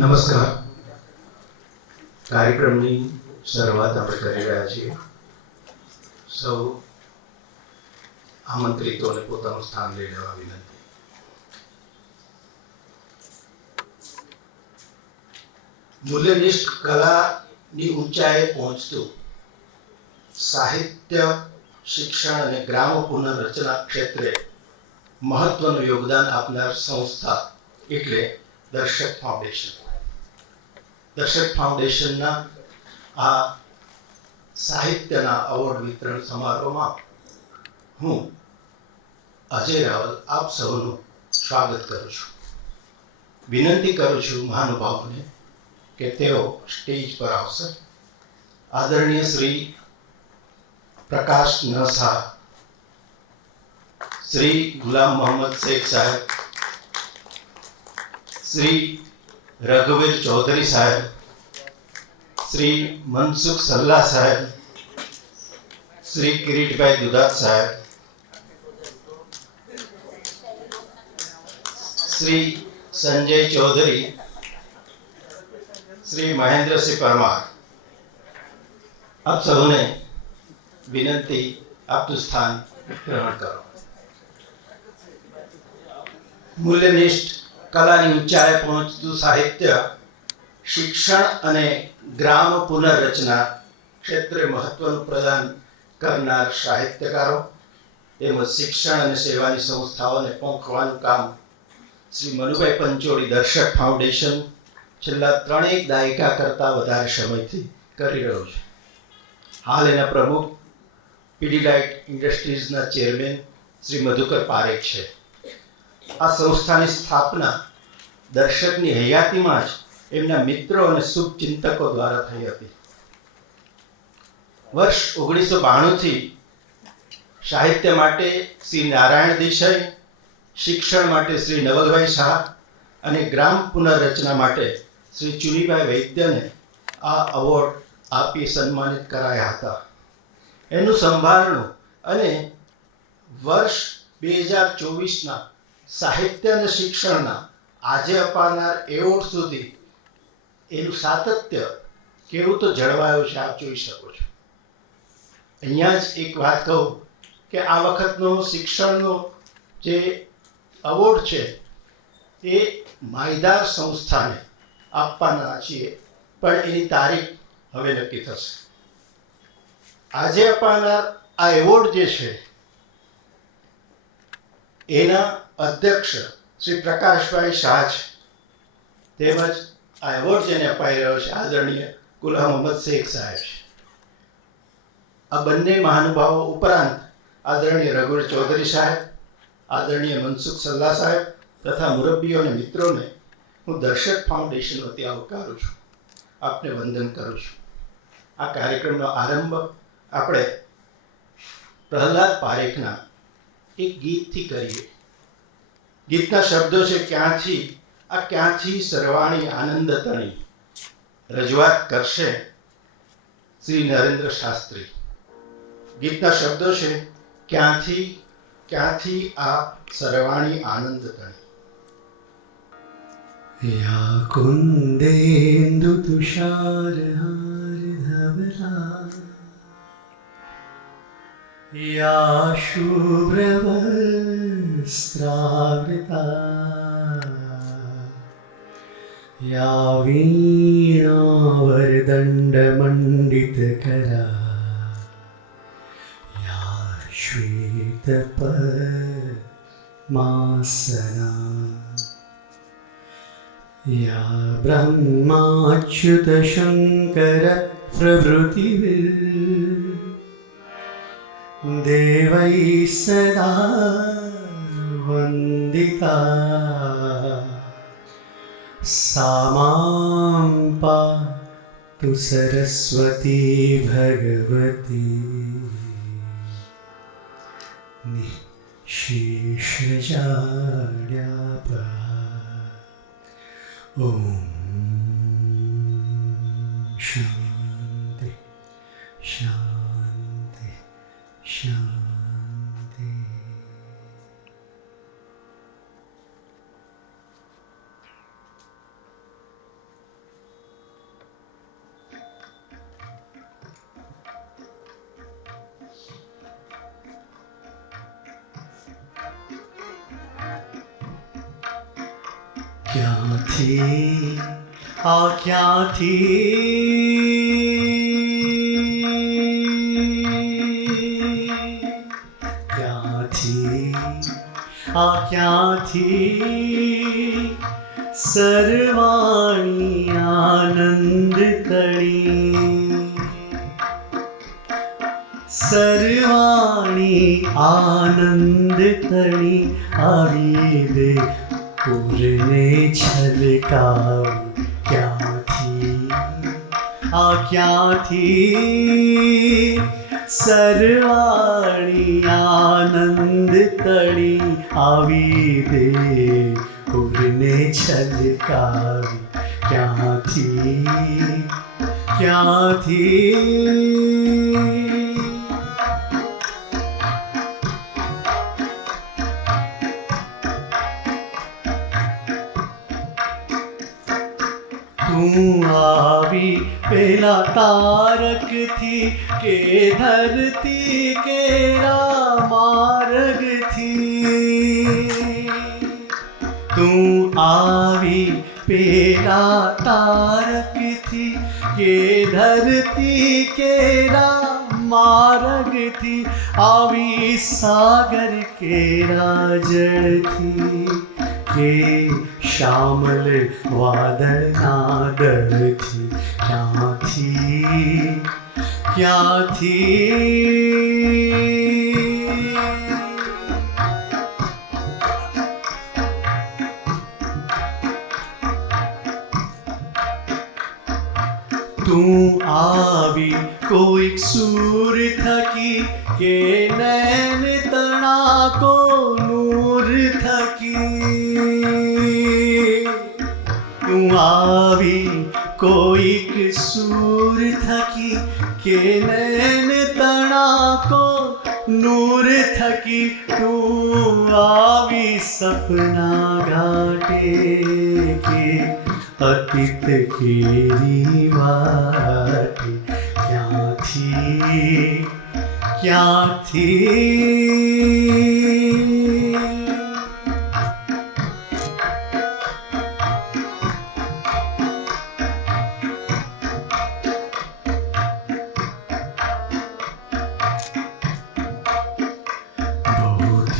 નમસ્કાર. કાર્યક્રમની શરૂઆત આપણે કરી રહ્યા છીએ. સૌ આમંત્રિતોને પોતાનું સ્થાન લઈ લેવા વિનંતી. મૂલ્યનિષ્ઠ કલાની ઊંચાઈએ પહોંચતું સાહિત્ય, શિક્ષણ અને ગ્રામ પુનર્રચના ક્ષેત્રે મહત્વનું યોગદાન આપનાર સંસ્થા એટલે દર્શક ફાઉન્ડેશન. દર્શક ફાઉન્ડેશનના આ સાહિત્યના એવોર્ડ વિતરણ સમારોહમાં હું અજય રાવલ આપ સૌનું સ્વાગત કરું છું. વિનંતી કરું છું મહાનુભાવોને કે તેઓ સ્ટેજ પર આવશે. આદરણીય શ્રી પ્રકાશ નરસાહ, શ્રી ગુલામ મોહમ્મદ શેખ સાહેબ, શ્રી રઘુવીર ચૌધરી સાહેબ, શ્રી મનસુખ સલ્લા સાહેબ, શ્રી કિરીટભાઈ દુધાત સાહેબ, શ્રી સંજય ચૌધરી, શ્રી મહેન્દ્રસિંહ પરમાર, આપ સૌને વિનંતી આપનું સ્થાન ગ્રહણ કરો. મૂલ્યનિષ્ઠ કલાની ઊંચાઈએ પહોંચતું સાહિત્ય, શિક્ષણ અને ગ્રામ પુનર્રચના ક્ષેત્રે મહત્વનું પ્રદાન કરનાર સાહિત્યકારો તેમજ શિક્ષણ અને સેવાની સંસ્થાઓને પોંખવાનું કામ શ્રી મનુભાઈ પંચોળી દર્શક ફાઉન્ડેશન છેલ્લા 3 દાયકા કરતાં વધારે સમયથી કરી રહ્યું છે. હાલ એના પ્રમુખ પીડીલાઇટ ઇન્ડસ્ટ્રીઝના ચેરમેન શ્રી મધુકર પારેખ છે. આ સંસ્થાની સ્થાપના દર્શકની હયાતીમાં જ એમના મિત્રો અને શુભચિંતકો દ્વારા થઈ હતી. વર્ષ 1992થી સાહિત્ય માટે શ્રી નારાયણ દેસાઈ, શિક્ષણ માટે શ્રી નવલભાઈ શાહ અને ગ્રામ પુનર્રચના માટે શ્રી ચુનીભાઈ વૈદ્યને આ એવોર્ડ આપી સન્માનિત કરાયા હતા. એનું સંભાળનું અને વર્ષ 2024ના સાહિત્ય અને શિક્ષણના આજે અપાનાર એવોર્ડ સુધી એનું સાતત્ય કેવું તો જળવાયું છે, આપ જોઈ શકો છો. અહીંયા જ એક વાત કહું કે આ વખતનો શિક્ષણનો જે એવોર્ડ છે એ માયદાર સંસ્થાને આપવાના છીએ, પણ એની તારીખ હવે નક્કી થશે. આજે અપાનાર આ એવોર્ડ જે છે એના અધ્યક્ષ શ્રી પ્રકાશભાઈ શાહ છે, તેમજ આ એવોર્ડ જેને અપાઈ રહ્યો છે આદરણીય ગુલામ મોહમ્મદ શેખ સાહેબ છે. આ બંને મહાનુભાવો ઉપરાંત આદરણીય રઘુવીર ચૌધરી સાહેબ, આદરણીય મનસુખ સલ્લા સાહેબ તથા મુરબ્બીઓ અને મિત્રોને હું દર્શક ફાઉન્ડેશન વતી આવકારું છું, આપને વંદન કરું છું. આ કાર્યક્રમનો આરંભ આપણે પ્રહલાદ પારેખના એક ગીતથી કરીએ. ગીતના શબ્દો છે ક્યાંથી સરવાણી આનંદ તણી. રજૂઆત કરશે શ્રી નરેન્દ્ર શાસ્ત્રી. ગીતના શબ્દો છે ક્યાંથી આ સરવાણી આનંદ તણી. યા કુંદેન્દુ તુષારહાર ધવલા યા શુભ્રવસ્ત્રાવૃતા યા વીણાવરદંડમંડિતકરા યા શ્વેતપદ્માસના યા બ્રહ્માચ્યુત શંકર પ્રભૃતિભિર દેવૈ સદા વંદિતા સા માં પાતુ સરસ્વતી ભગવતી નિઃશેષજાડ્યાપા. ઓમ શાંતિ શાંતિ શાંતિ. ક્યાંથી આ ક્યાંથી સર્વાણી આનંદ તણી સર્વાણી આનંદ તણી આવી દે પૂરને છલકાવ ક્યાંથી સર્વાણી આનંદ તણી આવી દે પૂરને છલકાવ ક્યાંથી તું આવી પેલા તારકથી કે ધરતી કેરા માર્ગથી તું આવી પેલા તારકથી કે ધરતી કેરા માર્ગથી આવી સાગર કેરા જળથી કે શ્યામલ વાદળના દળથી તું આવી કોઈક સૂર થકી કે નૈન તણા કો નૂર થકી તું આવી કોઈક સૂર થકી કે નૈન તણા કો નૂર થકી તું આવી સપના ઘાટે કે અતીત કેરી વાટે ક્યાંથી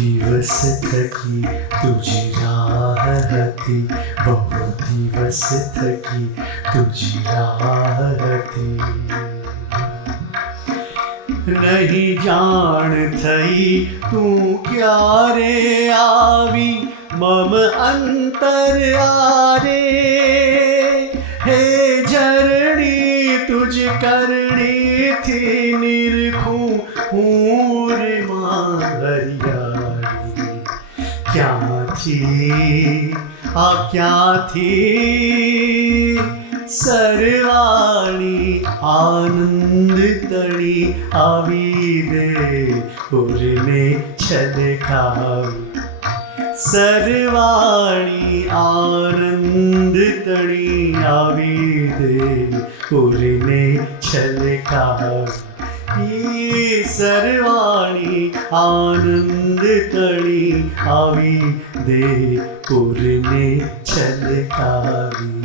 દિવસ થકી તુજી રાહ હતી બહુ દિવસ થકી તુજી રાહ હતી નહીં જાણ થઈ તું ક્યારે આવી મમ અંતર આરે હે ઝરણી તુજ કરણીથી નિરખું હું રે માં હરિયાળી ક્યાંથી સર્વાણી આનંદ તણી આવી દે પૂરને છલકાવી સર્વાણી આનંદ તણી આવી દે પૂરને છલકાવી સર્વાણી આનંદ તણી આવી દે પૂરને છલકાવી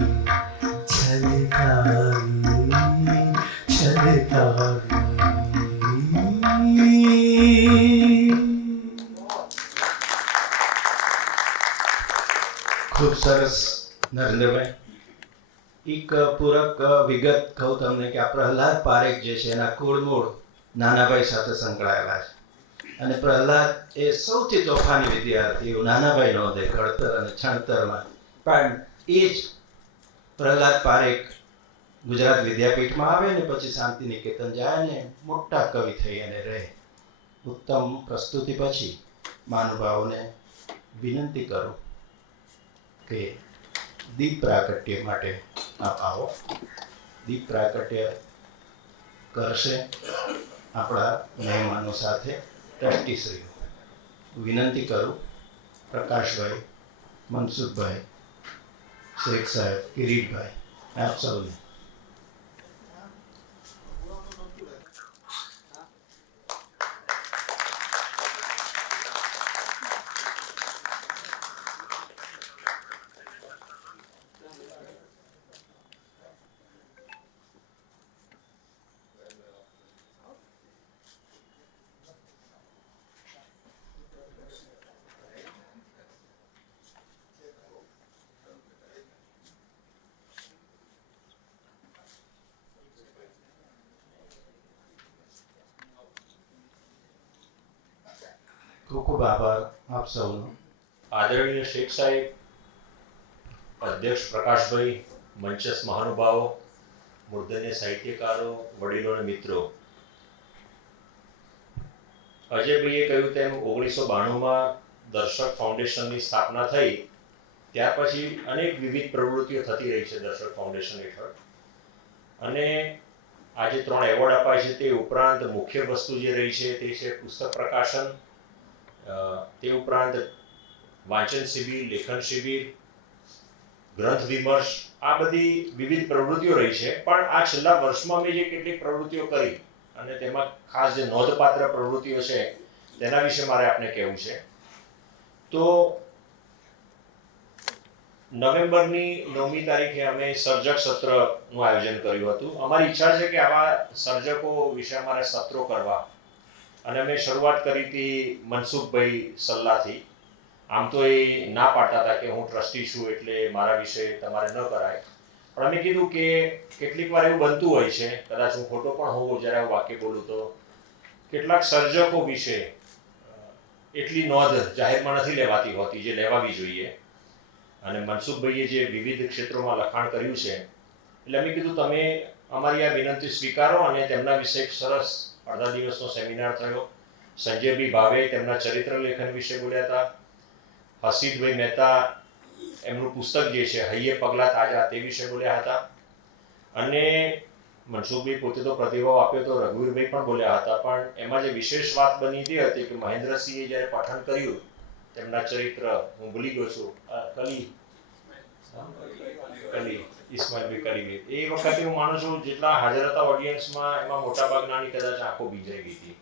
ખૂબ સરસ નરેન્દ્રભાઈ. એક પૂરક વિગત કહું તમને કે આ પ્રહલાદ પારેખ જે છે એના કુળમૂળ નાનાભાઈ સાથે સંકળાયેલા છે અને પ્રહલાદ એ સૌથી તોફાની વિદ્યાર્થી એવું નાનાભાઈ નોંધે ઘડતર અને છણતરમાં. પણ એ જ પ્રહલાદ પારેખ ગુજરાત વિદ્યાપીઠમાં આવે ને પછી શાંતિ નિકેતન જાય ને મોટા કવિ થઈ અને રહે. ઉત્તમ પ્રસ્તુતિ પછી મહાનુભાવોને વિનંતી કરું કે દીપ પ્રાગટ્ય માટે આપ આવો. દીપ પ્રાગટ્ય કરશે આપણા મહેમાનો સાથે ટ્રસ્ટીશ્રીઓ. વિનંતી કરું પ્રકાશભાઈ, મનસુખભાઈ, શેખ સાહેબ, કિરીટભાઈ, આપ સૌને. ખૂબ ખૂબ આભાર આપ સૌનો. આદરણીય શેખ સાહેબ, અધ્યક્ષ પ્રકાશભાઈ, મંચસ્થ મહાનુભાવો, મૂર્ધન્ય સાહિત્યકારો, વડીલો અને મિત્રો, અજયભાઈએ કહ્યું તેમ 1992માં દર્શક ફાઉન્ડેશનની સ્થાપના થઈ. ત્યાર પછી અનેક વિવિધ પ્રવૃત્તિઓ થતી રહી છે દર્શક ફાઉન્ડેશન હેઠળ. અને આજે 3 એવોર્ડ અપાય છે. તે ઉપરાંત મુખ્ય વસ્તુ જે રહી છે તે છે પુસ્તક પ્રકાશન, તે ઉપરાંત વાંચન શિબિર, લેખન શિબિર, ગ્રંથ વિમર્શ, આ બધી વિવિધ પ્રવૃત્તિઓ રહી છે. પણ આ છેલ્લા વર્ષમાં મેં જે કેટલીક પ્રવૃત્તિઓ કરી અને તેમાં ખાસ જે નોંધપાત્ર પ્રવૃત્તિઓ છે તેના વિશે મારે આપને કહેવું છે. તો નવેમ્બરની 9મી તારીખે અમે સર્જક સત્રનું આયોજન કર્યું હતું. અમારી ઈચ્છા છે કે આવા સર્જકો વિશે અમારે સત્રો કરવા, અને અમે શરૂઆત કરી હતી મનસુખભાઈ સલ્લાથી. આમ તો એ ના પાડતા હતા કે હું ટ્રસ્ટી છું એટલે મારા વિશે તમારે ન કરાય, પણ અમે કીધું કે કેટલીક વાર એવું બનતું હોય છે, કદાચ હું ખોટો પણ હોઉં જ્યારે હું વાક્ય બોલું તો, કેટલાક સર્જકો વિશે એટલી નોંધ જાહેરમાં નથી લેવાતી હોતી જે લેવાવી જોઈએ. અને મનસુખભાઈએ જે વિવિધ ક્ષેત્રોમાં લખાણ કર્યું છે એટલે અમે કીધું તમે અમારી આ વિનંતી સ્વીકારો. અને તેમના વિશે એક સરસ અડધા દિવસનો સેમિનાર થયો. સંજયભાઈ ભાવે તેમના ચરિત્ર લેખન વિશે બોલ્યા હતા. હસીદભાઈ મહેતા એમનું પુસ્તક જે છે હૈયે પગલા તાજા તે વિશે બોલ્યા હતા. અને મનસુખભાઈ પોતે તો પ્રતિભાવ આપ્યો તો રઘુવીરભાઈ પણ બોલ્યા હતા. પણ એમાં જે વિશેષ વાત બની તે હતી કે મહેન્દ્રસિંહે જ્યારે પઠન કર્યું તેમના ચરિત્ર, હું ભૂલી ગયો છું, ઇસ્માઇલભાઈ કલી, એ વખતે હું માનું છું જેટલા હાજર હતા ઓડિયન્સમાં એમાં મોટા ભાગનાની કદાચ આંખો ભીંજાઈ ગઈ હતી.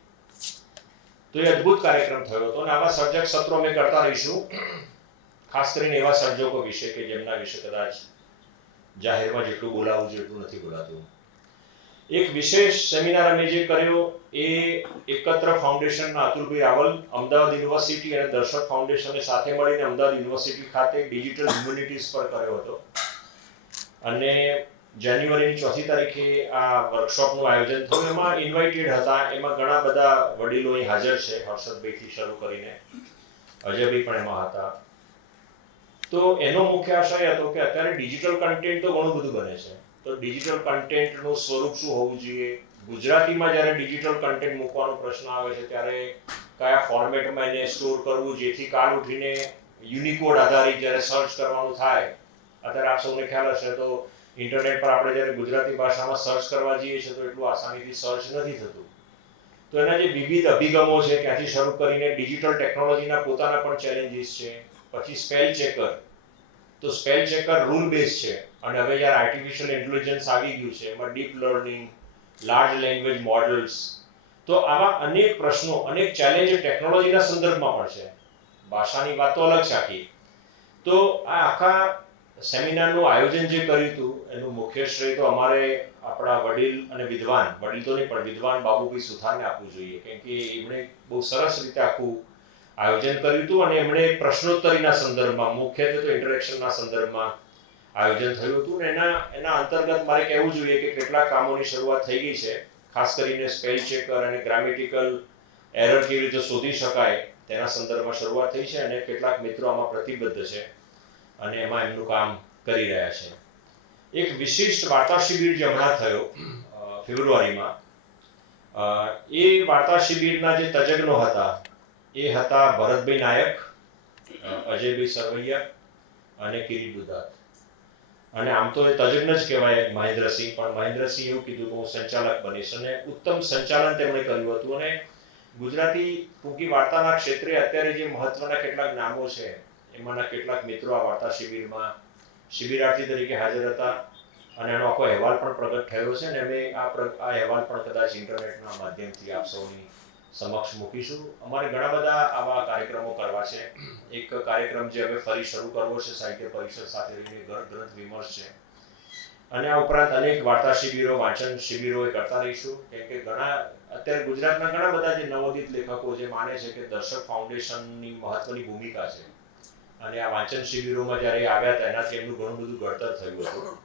તો એ અદ્ભુત કાર્યક્રમ થયો હતો. અને આવા સર્જક સત્રો અમે કરતા રહીશું, ખાસ કરીને એવા સર્જકો વિશે કે જેમના વિશે કદાચ જાહેરમાં જેટલું બોલાવું જેટલું નથી બોલાતું. એક વિશેષ સેમિનાર અમે જે કર્યો એ એકત્ર ફાઉન્ડેશનના અતુલભાઈ રાવલ, અમદાવાદ યુનિવર્સિટી અને દર્શક ફાઉન્ડેશને સાથે મળીને અમદાવાદ યુનિવર્સિટી ખાતે ડિજિટલ હ્યુમેનિટીઝ પર કર્યો હતો. અને જાન્યુઆરીની 4મી તારીખે આ વર્કશોપનું આયોજન થયું. એમાં ઇન્વાઇટેડ હતા, એમાં ઘણા બધા વડીલો અહીં હાજર છે, હર્ષદભાઈથી શરૂ કરીને અજયભાઈ પણ એમાં હતા. તો એનો મુખ્ય આશય હતો કે અત્યારે ડિજિટલ કન્ટેન્ટ તો ઘણું બધું બને છે, તો ડિજિટલ કન્ટેન્ટનું સ્વરૂપ શું હોવું જોઈએ. ગુજરાતીમાં જ્યારે ડિજિટલ કન્ટેન્ટ મૂકવાનો પ્રશ્ન આવે છે ત્યારે કયા ફોર્મેટમાં એને સ્ટોર કરવું જેથી કાલ ઉઠીને યુનિકોડ આધારિત જ્યારે સર્ચ કરવાનું થાય, અત્યારે આપ સૌને ખ્યાલ હશે તો ઇન્ટરનેટ પર આપણે જ્યારે ગુજરાતી ભાષામાં સર્ચ કરવા જઈએ છીએ તો એટલું આસાનીથી સર્ચ નથી થતું. તો એના જે વિવિધ અભિગમો છે ત્યાંથી શરૂ કરીને ડિજિટલ ટેકનોલોજીના પોતાના પણ ચેલેન્જીસ છે. પછી સ્પેલ ચેકર, તો સ્પેલ ચેકર રૂલ બેઝ છે. અને હવે જ્યારે આર્ટિફિશિયલ ઇન્ટેલિજન્સ આવી ગયું છે એમાં deep learning, large language models, તો આવા અનેક પ્રશ્નો, અનેક ચેલેન્જ ટેકનોલોજીના સંદર્ભમાં પણ છે. ભાષાની વાત તો અલગ છે આખી. તો આ આખા સેમિનારનું આયોજન જે કર્યું હતું એનું મુખ્ય શ્રેય તો અમારે આપણા વડીલ અને વિદ્વાન, વડીલ તો નહીં પણ વિદ્વાન બાબુભાઈ સુથારને આપવું જોઈએ, કેમ કે એમણે બહુ સરસ રીતે આખું આયોજન કર્યું હતું. અને એમણે પ્રશ્નોત્તરીના સંદર્ભમાં, મુખ્યત્વે તો ઇન્ટરેક્શનના સંદર્ભમાં આયોજન થયું હતું. અને એના અંતર્ગત મારે કહેવું જોઈએ કે કેટલાક કામોની શરૂઆત થઈ ગઈ છે. ખાસ કરીને સ્પેલ ચેકર અને ગ્રામેટિકલ એરર કેવી રીતે શોધી શકાય તેના સંદર્ભમાં શરૂઆત થઈ છે. અને કેટલાક મિત્રો આમાં પ્રતિબદ્ધ છે અને એમાં એમનું કામ કરી રહ્યા છે. એક વિશિષ્ટ વાર્તા શિબિર જે હમણાં થયો ફેબ્રુઆરીમાં, એ વાર્તા શિબિરના જે તજજ્ઞો હતા એ હતા ભરતભાઈ નાયક, અજયભાઈ સરવૈયા અને કિરીટ દુધાત. અને આમ તો એ તજજ્ઞ જ કહેવાય મહેન્દ્રસિંહ, પણ મહેન્દ્રસિંહ એવું કીધું કે હું સંચાલક બનીશ. અને ઉત્તમ સંચાલન તેમણે કર્યું હતું. અને ગુજરાતી ટૂંકી વાર્તાના ક્ષેત્રે અત્યારે જે મહત્વના કેટલાક નામો છે એમાંના કેટલાક મિત્રો આ વાર્તા શિબિરમાં શિબિરાર્થી તરીકે હાજર હતા. અને એનો આખો અહેવાલ પણ પ્રગટ થયો છે. અને અમે આ અહેવાલ પણ કદાચ ઇન્ટરનેટના માધ્યમથી આપ સૌની સમક્ષ મૂકીશું. અમારે ઘણા બધા આવા કાર્યક્રમો કરવા છે. એક કાર્યક્રમ જે હવે ફરી શરૂ કરવો છે સાહિત્ય પરિષદ સાથે રહીને ગ્રંથ વિમર્શ છે. અને આ ઉપરાંત અનેક વાર્તા શિબિરો, વાંચન શિબિરો એ કરતા રહીશું. કેમ કે અત્યારે ગુજરાતના ઘણા બધા જે નવોદિત લેખકો જે માને છે કે દર્શક ફાઉન્ડેશનની મહત્વની ભૂમિકા છે, અને આ વાંચન શિબિરોમાં જ્યારે આવ્યા હતા એનાથી એમનું ઘણું બધું ઘડતર થયું હતું.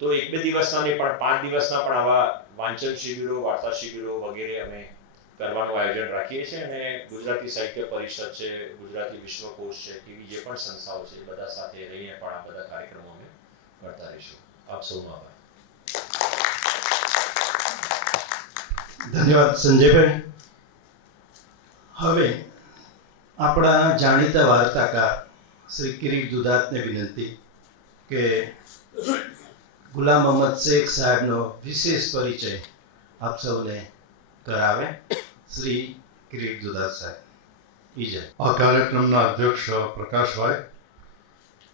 તો 1-2 દિવસના નહીં પણ 5 દિવસના પણ આવા વાંચન શિબિરો, વાર્તા શિબિરો વગેરે અમે કરવાનું આયોજન રાખીએ છીએ અને ગુજરાતી સાહિત્ય પરિષદ છે, ગુજરાતી વિશ્વકોશ છે, તેવી જે પણ સંસ્થાઓ છે એ બધા સાથે રહીને પણ આ બધા કાર્યક્રમો અમે કરતા રહીશું. આપ સૌનો આભાર. ધન્યવાદ સંજયભાઈ. હવે આપણા જાણીતા વાર્તાકાર શ્રી કિરીટ દુધાતને વિનંતી કે ગુલામ મોહમ્મદ શેખ સાહેબનો વિશેષ પરિચય આપ સૌને કરાવે. શ્રી કિરીટ દુધાત સાહેબ. વિજય. આ કાર્યક્રમના અધ્યક્ષ પ્રકાશભાઈ,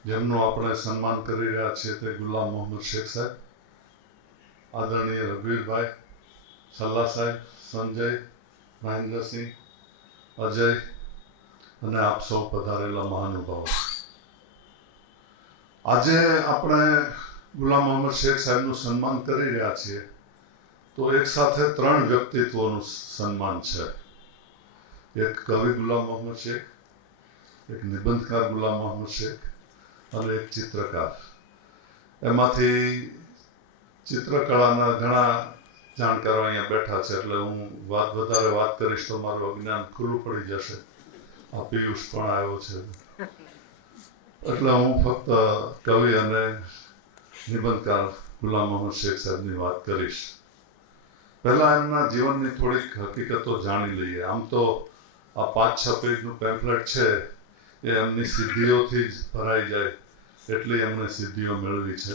જેમનું આપણે સન્માન કરી રહ્યા છીએ તે ગુલામ મોહમ્મદ શેખ સાહેબ, આદરણીય રઘુવીરભાઈ, સલ્લા સાહેબ, સંજય, મહેન્દ્રસિંહ, અજય અને આપ સૌ પધારેલા મહાનુભાવો. આજે આપણે ગુલામ મોહમ્મદ શેખ સાહેબનું સન્માન કરી રહ્યા છીએ તો એક સાથે 3 વ્યક્તિત્વોનું સન્માન છે. એક કવિ ગુલામ મોહમ્મદ શેખ, એક નિબંધકાર ગુલામ મોહમ્મદ શેખ અને એક ચિત્રકાર. એમાંથી ચિત્રકળાના ઘણા જાણકારો અહીંયા બેઠા છે, એટલે હું વધારે વાત કરીશ તો મારું અજ્ઞાન ખુલ્લું પડી જશે. આ પિયુષ પણ આવ્યો છે, એટલે હું ફક્ત કવિ અને નિબંધકાર ગુલામ મોહમ્મદ શેખ સાહેબની વાત કરીશ. પહેલા એમના જીવનની થોડીક હકીકતો જાણી લઈએ. આમ તો આ 5-6 પેજનું પેમ્ફલેટ છે એ એમની સિદ્ધિઓથી જ ભરાઈ જાય એટલી એમણે સિદ્ધિઓ મેળવી છે.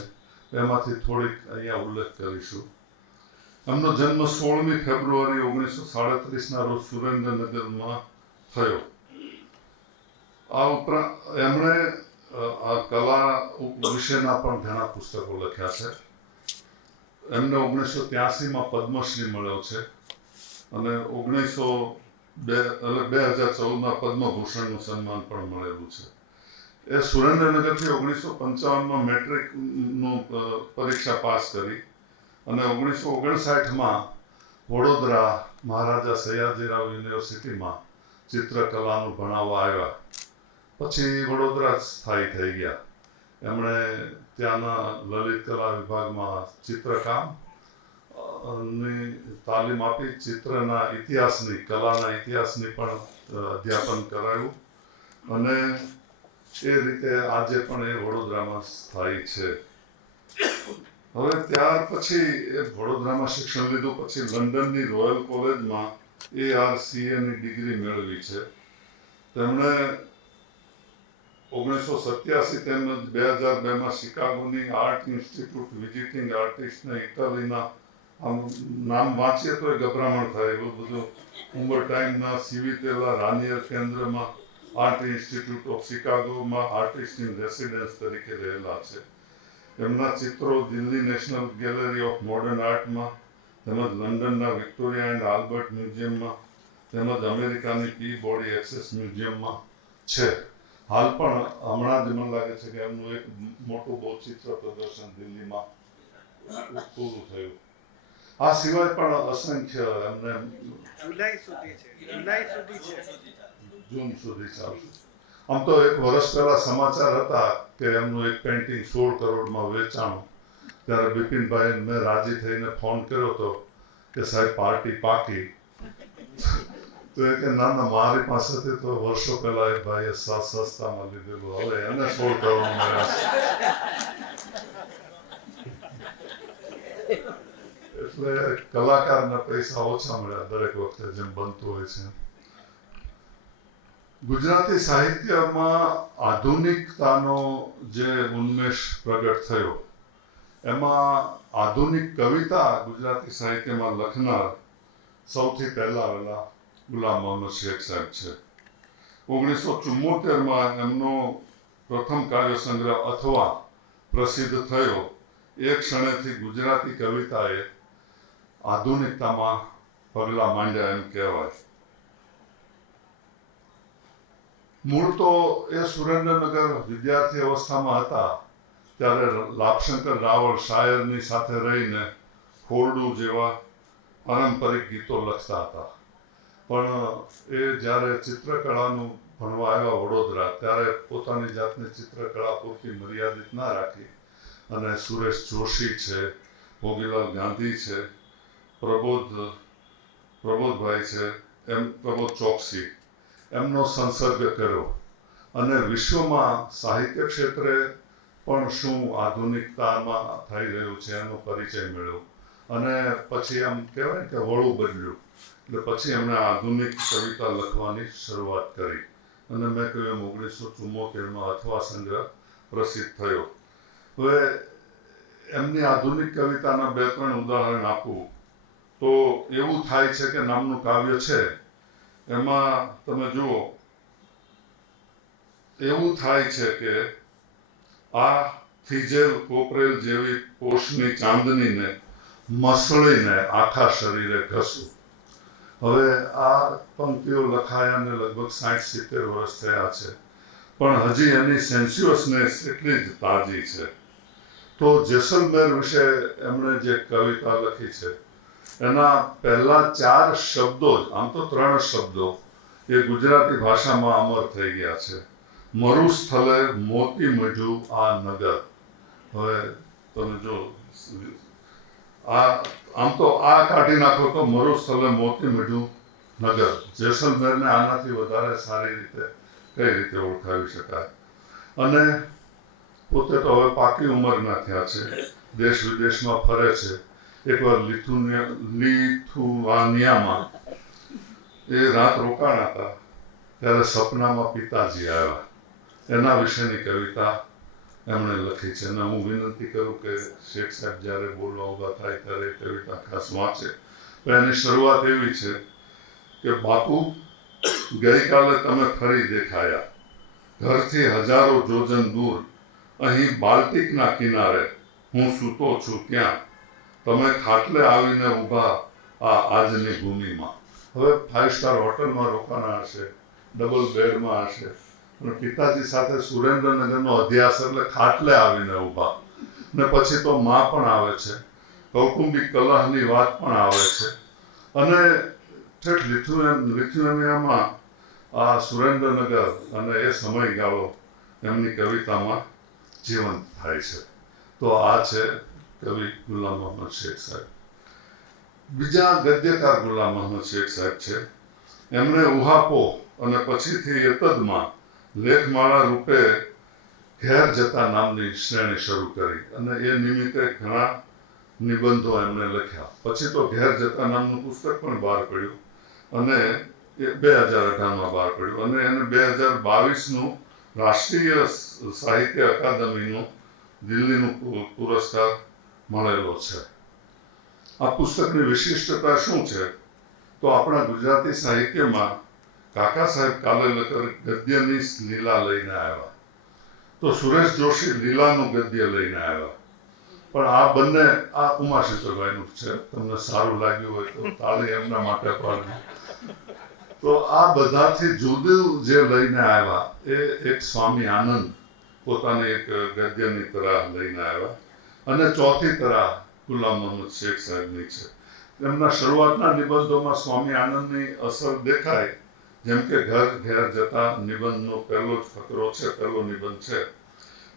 એમાંથી થોડીક અહીંયા ઉલ્લેખ કરીશું. એમનો જન્મ 16મી ફેબ્રુઆરી 1937ના રોજ સુરેન્દ્રનગરમાં થયો. આ ઉપરાંત એમણે આ કલા વિશેના પણ ઘણા પુસ્તકો લખ્યા છે. એમને 1983માં પદ્મશ્રી મળ્યો છે અને 2014માં પદ્મભૂષણનું સન્માન પણ મળેલું છે. એ સુરેન્દ્રનગરથી 1955માં મેટ્રિકનું પરીક્ષા પાસ કરી અને 1959માં વડોદરા મહારાજા સયાજીરાવ યુનિવર્સિટીમાં ચિત્રકલાનું ભણાવવા આવ્યા. પછી વડોદરા સ્થાયી થઈ ગયા. એમણે ત્યાંના લલિત કલા વિભાગમાં ચિત્રકામ ની તાલીમ આપી. ચિત્રના ઇતિહાસની, કલાના ઇતિહાસની પણ અધ્યાપન કરાયું અને એ રીતે આજે પણ એ વડોદરામાં સ્થાયી છે. હવે ત્યાર પછી એ વડોદરામાં શિક્ષણ લીધું. પછી લંડનની રોયલ કોલેજમાં ARCA ની ડિગ્રી મેળવી છે. તેમણે 1987 તેમજ 2002માં શિકાગોની આર્ટ ઇન્સ્ટિટ્યૂટ વિઝિટિંગ આર્ટિસ્ટને ઇટાલીના આમ નામ વાંચીએ તો એ ગભરામણ થાય એવું બધું ઉંબરટાઇમના સીવીતેલા રાનિયર કેન્દ્રમાં આર્ટ ઇન્સ્ટિટ્યૂટ ઓફ શિકાગોમાં આર્ટિસ્ટ ઇન રેસિડેન્સ તરીકે રહેલા છે. એમના ચિત્રો Delhi national gallery of modern આર્ટમાં તેમજ લંડનના વિક્ટોરિયા એન્ડ આલ્બર્ટ મ્યુઝિયમમાં તેમજ અમેરિકાની પીબોડી એક્સેસ મ્યુઝિયમમાં છે. હાલ પણ હમણાં જ મને લાગે છે કે એમનું એક મોટું બહુચિત્ર પ્રદર્શન દિલ્હીમાં પૂરું થયું. આ સિવાય પણ અસંખ્ય એમને જૂન સુધી ચાલશે. આમ તો એક વર્ષ પહેલા સમાચાર હતા કે એમનું એક પેઇન્ટિંગ 16 કરોડમાં વેચાણું. ત્યારે બિપિનભાઈ મેં રાજી થઈને ફોન કર્યો હતો કે સાહેબ પાર્ટી પાકી. તો એ કે ના મારી પાસેથી તો વર્ષો પહેલા એ ભાઈએ સસ્તામાં લીધેલું, હવે એને 16 કરોડ મળ્યા છે. એટલે કલાકારના પૈસા ઓછા મળ્યા દરેક વખતે, જેમ બનતું હોય છે. ગુજરાતી સાહિત્યમાં આધુનિકતાનો જે ઉન્મેષ પ્રગટ થયો એમાં આધુનિક કવિતા ગુજરાતી સાહિત્યમાં લખનાર સૌથી પહેલા ગુલામ મોહમ્મદ શેખ સાહેબ છે. 1974માં એમનો પ્રથમ કાવ્ય સંગ્રહ અથવા પ્રસિદ્ધ થયો. એ ક્ષણેથી ગુજરાતી કવિતાએ આધુનિકતામાં પગલાં માંડ્યા એમ કહેવાય. મૂળ તો એ સુરેન્દ્રનગર વિદ્યાર્થી અવસ્થામાં હતા ત્યારે લાભશંકર રાવળ શાયરની સાથે રહીને ખોરડું જેવા પારંપરિક ગીતો લખતા હતા. પણ એ જ્યારે ચિત્રકળાનું ભણવા આવ્યા વડોદરા ત્યારે પોતાની જાતને ચિત્રકળા પૂરતી મર્યાદિત ના રાખી અને સુરેશ જોશી છે, ભોગીલાલ ગાંધી છે, પ્રબોધ પ્રબોધભાઈ છે, પ્રબોધ ચોકસી, એમનો સંસર્ગ કર્યો અને વિશ્વમાં સાહિત્ય ક્ષેત્રે પણ શું આધુનિકતામાં થઈ રહ્યું છે એનો પરિચય મેળવ્યો અને પછી આમ કહેવાય કે વળું બદલ્યું. એટલે પછી એમણે આધુનિક કવિતા લખવાની શરૂઆત કરી અને મેં કહ્યું 1974માં અથવા સંગ્રહ પ્રસિદ્ધ થયો. હવે એમની આધુનિક કવિતાના 2-3 ઉદાહરણ આપું તો એવું થાય છે કે નામનું કાવ્ય છે એમાં તમે જુઓ, એવું થાય છે કે આ થીજેલ કોપરેલ જેવી પોષની ચાંદનીને મસળીને આખા શરીરે ઘસું. હવે આ પંક્તિઓ લખાયાને લગભગ 60-70 વર્ષ થયા છે, પણ હજી એની સેન્સ્યુઅસનેસ એટલી જ તાજી છે. તો જેસલમેર વિશે એમણે જે કવિતા લખી છે એના પહેલા 4 શબ્દો જ, આમ તો 3 શબ્દો એ ગુજરાતી ભાષામાં અમર થઈ ગયા છે. મરુસ્થલે મોતી મઢ્યું આ નગર. હવે તમે જો આમ તો આ કાઢી નાખો તો મરુસ્થલે મોતી મઢ્યું નગર. જેસલમેરને આનાથી વધારે સારી રીતે કઈ રીતે ઓળખાવી શકાય? અને પોતે તો હવે પાકી ઉંમરના થયા છે, દેશ વિદેશમાં ફરે છે. એકવાર લિથુઆનિયામાં એ રાત રોકાણા હતા ત્યારે સપનામાં પિતાજી આવ્યા. એના વિશેની કવિતા એમણે લખી છે અને હું વિનંતી કરું કે શેખ સાહેબ જ્યારે બોલવા ઊભા થાય ત્યારે એ કવિતા ખાસ વાંચે. તો એની શરૂઆત એવી છે કે બાપુ, ગઈકાલે તમે ફરી દેખાયા, ઘરથી હજારો જોજન દૂર, અહીં બાલ્ટિકના કિનારે હું સૂતો છું ત્યાં, તમે ખાટલે આવીને ઊભા આ આજની ભૂમિમાં. હવે 5 સ્ટાર હોટલમાં રોકાણા હશે, ડબલ બેડમાં હશે અને પિતાજી સાથે સુરેન્દ્રનગરનો અધ્યાસ એટલે ખાટલે આવીને ઊભા. ને પછી તો માં પણ આવે છે, કૌટુંબિક કલહની વાત પણ આવે છે અને ઠેઠ લિથુઆનિયામાં આ સુરેન્દ્રનગર અને એ સમયગાળો એમની કવિતામાં જીવંત થાય છે. તો આ છે કવિ ગુલામ મોહમ્મદ શેખ સાહેબ. બીજા ગદ્યકાર ગુલામ મોહમ્મદ શેખ સાહેબ છે. એમણે ઉહાપો અને પછીથી એતદમાં લેખમાળા રૂપે ઘેર જતા નામની શ્રેણી શરૂ કરી અને એ નિમિત્તે ઘણા નિબંધો એમણે લખ્યા. પછી તો ઘેર જતા નામનું પુસ્તક પણ બહાર પડ્યું અને એ 2018માં બહાર પડ્યું અને એને 2022નું રાષ્ટ્રીય સાહિત્ય અકાદમીનું દિલ્હીનું પુરસ્કાર મળેલો છે. આ પુસ્તકની વિશિષ્ટતા શું છે? તો આપણા ગુજરાતી સાહિત્યમાં કાકા સાહેબ કાલેલકર ગદ્યની લીલા લઈને આવ્યા, તો સુરેશ જોશી લીલાનું ગદ્ય લઈને આવ્યા. પણ આ બંને, આ ઉમાશંકરભાઈનું છે, તમને સારું લાગ્યું હોય તો તાળી એમના માટે પાડજો. તો આ બધાથી જુદું જે લઈને આવ્યા એ એક સ્વામી આનંદ પોતાની એક ગદ્યની તરાહ લઈને આવ્યા અને ચોથી તરાહ ગુલામ મોહમ્મદ શેખ સાહેબની છે. એમના શરૂઆતના નિબંધોમાં સ્વામી આનંદની અસર દેખાય, જેમ કે ઘર ઘેર જતા નિબંધનો પહેલો જ ફકરો છે, પહેલો નિબંધ છે.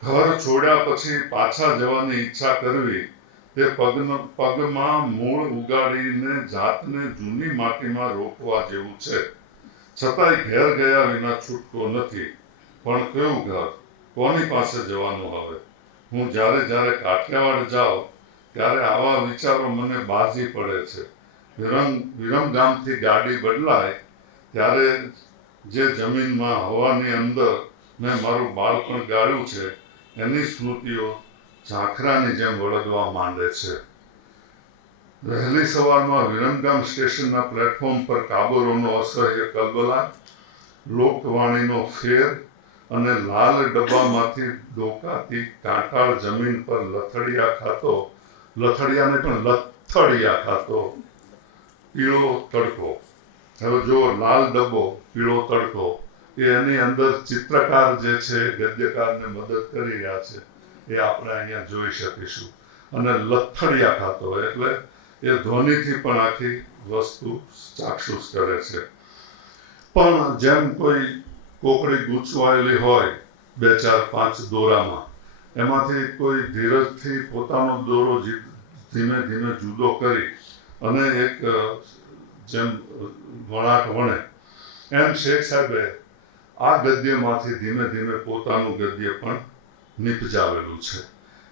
ઘર છોડ્યા પછી પાછા જવાની ઈચ્છા કરવી તે પગમાં મૂળ ઉગાડીને જાતને જૂની માટીમાં રોપવા જેવું છે. છતાંય ઘેર ગયા વિના છૂટકો નથી. પણ કયું ઘર, કોની પાસે જવાનું હવે? હું જ્યારે કાઠિયાવાડ જાઉં ત્યારે આવા વિચારો મને બાજી પડે છે. વિરમગામથી ગાડી બદલાય ત્યારે જે જમીનમાં હવાની અંદર મેં મારું બાળપણ ગાળ્યું છે એની સ્મૃતિઓ ઝાંખરાની જેમ વળગવા માંડે છે. વહેલી સવારમાં વિરમગામ સ્ટેશનના પ્લેટફોર્મ પર કાબરોનો અસહ્ય કલબલાટ, લોકવાણીનો ફેર અને લાલ ડબ્બામાંથી ડોકાતી કાંટાળ જમીન પર લથડિયા ખાતો પીળો તડકો. હવે જો લાલ ડબ્બો, પીળો તડકો, એ એની અંદર ચિત્રકાર જે છે ગદ્યકારને મદદ કરી રહ્યા છે એ આપણે અહીંયા જોઈ શકીશું. અને લથડિયા ખાતો એટલે એ ધ્વનિથી પણ આખી વસ્તુ ચાક્ષુષ કરે છે. પણ જેમ કોઈ કોકડી ગૂંચવાયેલી હોય 2, 4, 5 દોરામાં, એમાંથી કોઈ ધીરજથી પોતાનો દોરો ધીમે ધીમે જુદો કરી અને એક જેમ વણાટ વણે એમ શેખ સાહેબે આ ગદ્યમાંથી ધીમે ધીમે પોતાનું ગદ્ય પણ નિપજાવેલું છે.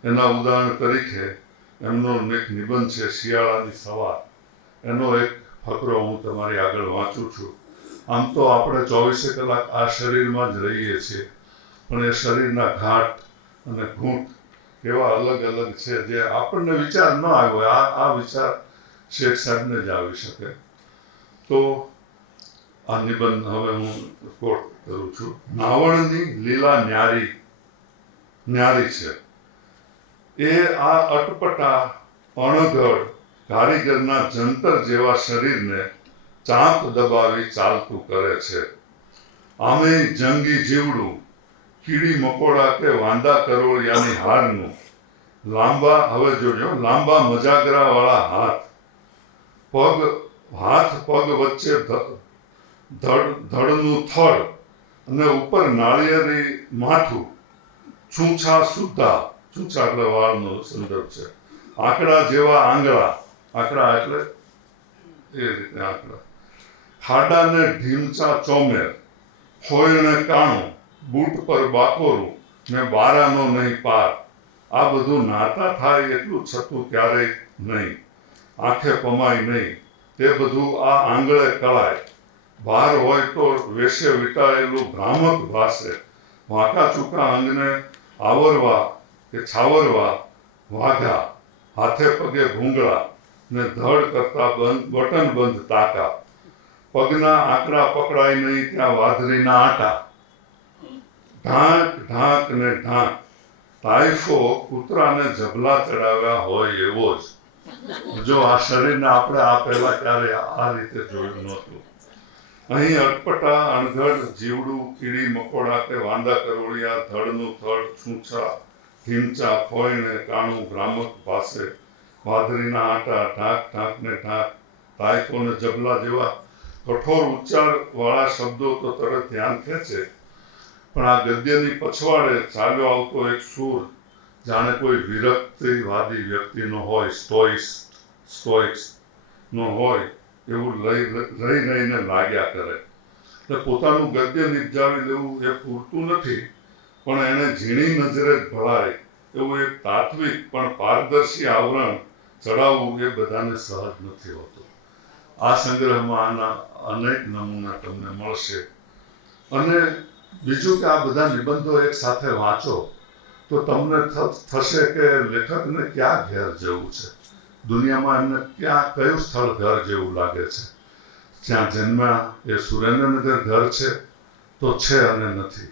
એના ઉદાહરણ તરીકે એમનો એક નિબંધ છે શિયાળાની સવાર. એનો એક ફકરો હું તમારી આગળ વાંચું છું. આમ તો આપણે 24 કલાક આ શરીરમાં જ રહીએ છીએ, પણ એ શરીરના ઘાટ અને ઘૂંટ એવા અલગ અલગ છે જે આપણને વિચાર ન આવ્યો. આ વિચાર શેખ સાહેબને જ આવી શકે. તો આ નિબંધ હવે હું કોટ કરું છું. નાવણની લીલા ન્યારી છે એ આ અટપટા અણઘડ કારીગરના જંતર જેવા શરીરને ચાંપ દબાવી ચાલતું કરે છે. આમે જંગી જીવડું કીડી મકોડા કે વાંદા કરોળિયાની હારનું હવે જોજો લાંબા મજાગરા વાળા હાથ પગ વચ્ચે ધડનું થડ અને ઉપર નાળિયેરી માથું, છૂછા એટલે વાળનો સંદર્ભ છે, આંકડા જેવા આંકડા એટલે એ રીતે આંકડા, ખાડાને ઢીમચા ચોમેર, ફોયણે કાણું, બૂટ પર બાકોરું ને બારાનો નહીં પાર. આ બધું નાતા થાય એટલું છતું ક્યારેય નહીં, આંખે પમાય નહીં. તે બધું આ આંગળે કળાય. બહાર હોય તો વેશે વીંટાળેલું ભ્રામક ભાસે. વાંકા ચૂકા અંગને આવરવા કે છાવરવા વાઘા, હાથે પગે ભૂંગળા ને ધડ કરતા બટન બંધ તાકા. પગના આંકડા પકડાય નહીં ત્યાં વાદળીના આટા. ઢાંક ને ઢાંક, તાઇફો કૂતરાને જબલા ચડાવ્યા હોય એવો જ. જો આ શરીરને આપણે આ પહેલા ક્યારે આ રીતે જોયું નહોતું. અહીં અટપટા અણઘડ જીવડું કીડી મકોડા કે વાંદા કરોળિયા, ધડનું થડ, છૂછા ઢીમચા, ફોયણે કાણું, ભ્રામક ભાસે, વાદળીના આટા, ઢાંક ને ઢાંક, તાયકોને જબલા જેવા કઠોર ઉચ્ચાર વાળા શબ્દો તો તરત ધ્યાન ખેંચે. પણ આ ગદ્યની પછવાડે ચાલ્યો આવતો એક સૂર જાણે કોઈ વિરક્તિવાદી વ્યક્તિનો હોય, સ્ટોઇક્સ નો હોય એવું રહીને લાગ્યા કરે. એટલે પોતાનું ગદ્ય નિપજાવી લેવું એ પૂરતું નથી, પણ એને ઝીણી નજરે ભળાય એવું એક તાત્વિક પણ પારદર્શી આવરણ ચડાવવું એ બધાને સહજ નથી હોતું. આ સંગ્રહમાં આના અનેક નમૂના તમને મળશે. અને બીજું કે આ બધા નિબંધો એક સાથે વાંચો તો તમને થશે કે લેખકને ક્યાં ઘેર જેવું છે, દુનિયામાં એમને કયું સ્થળ ઘર જેવું લાગે છે. જ્યાં જન્મ્યા એ સુરેન્દ્રનગર ઘર છે તો છે અને નથી.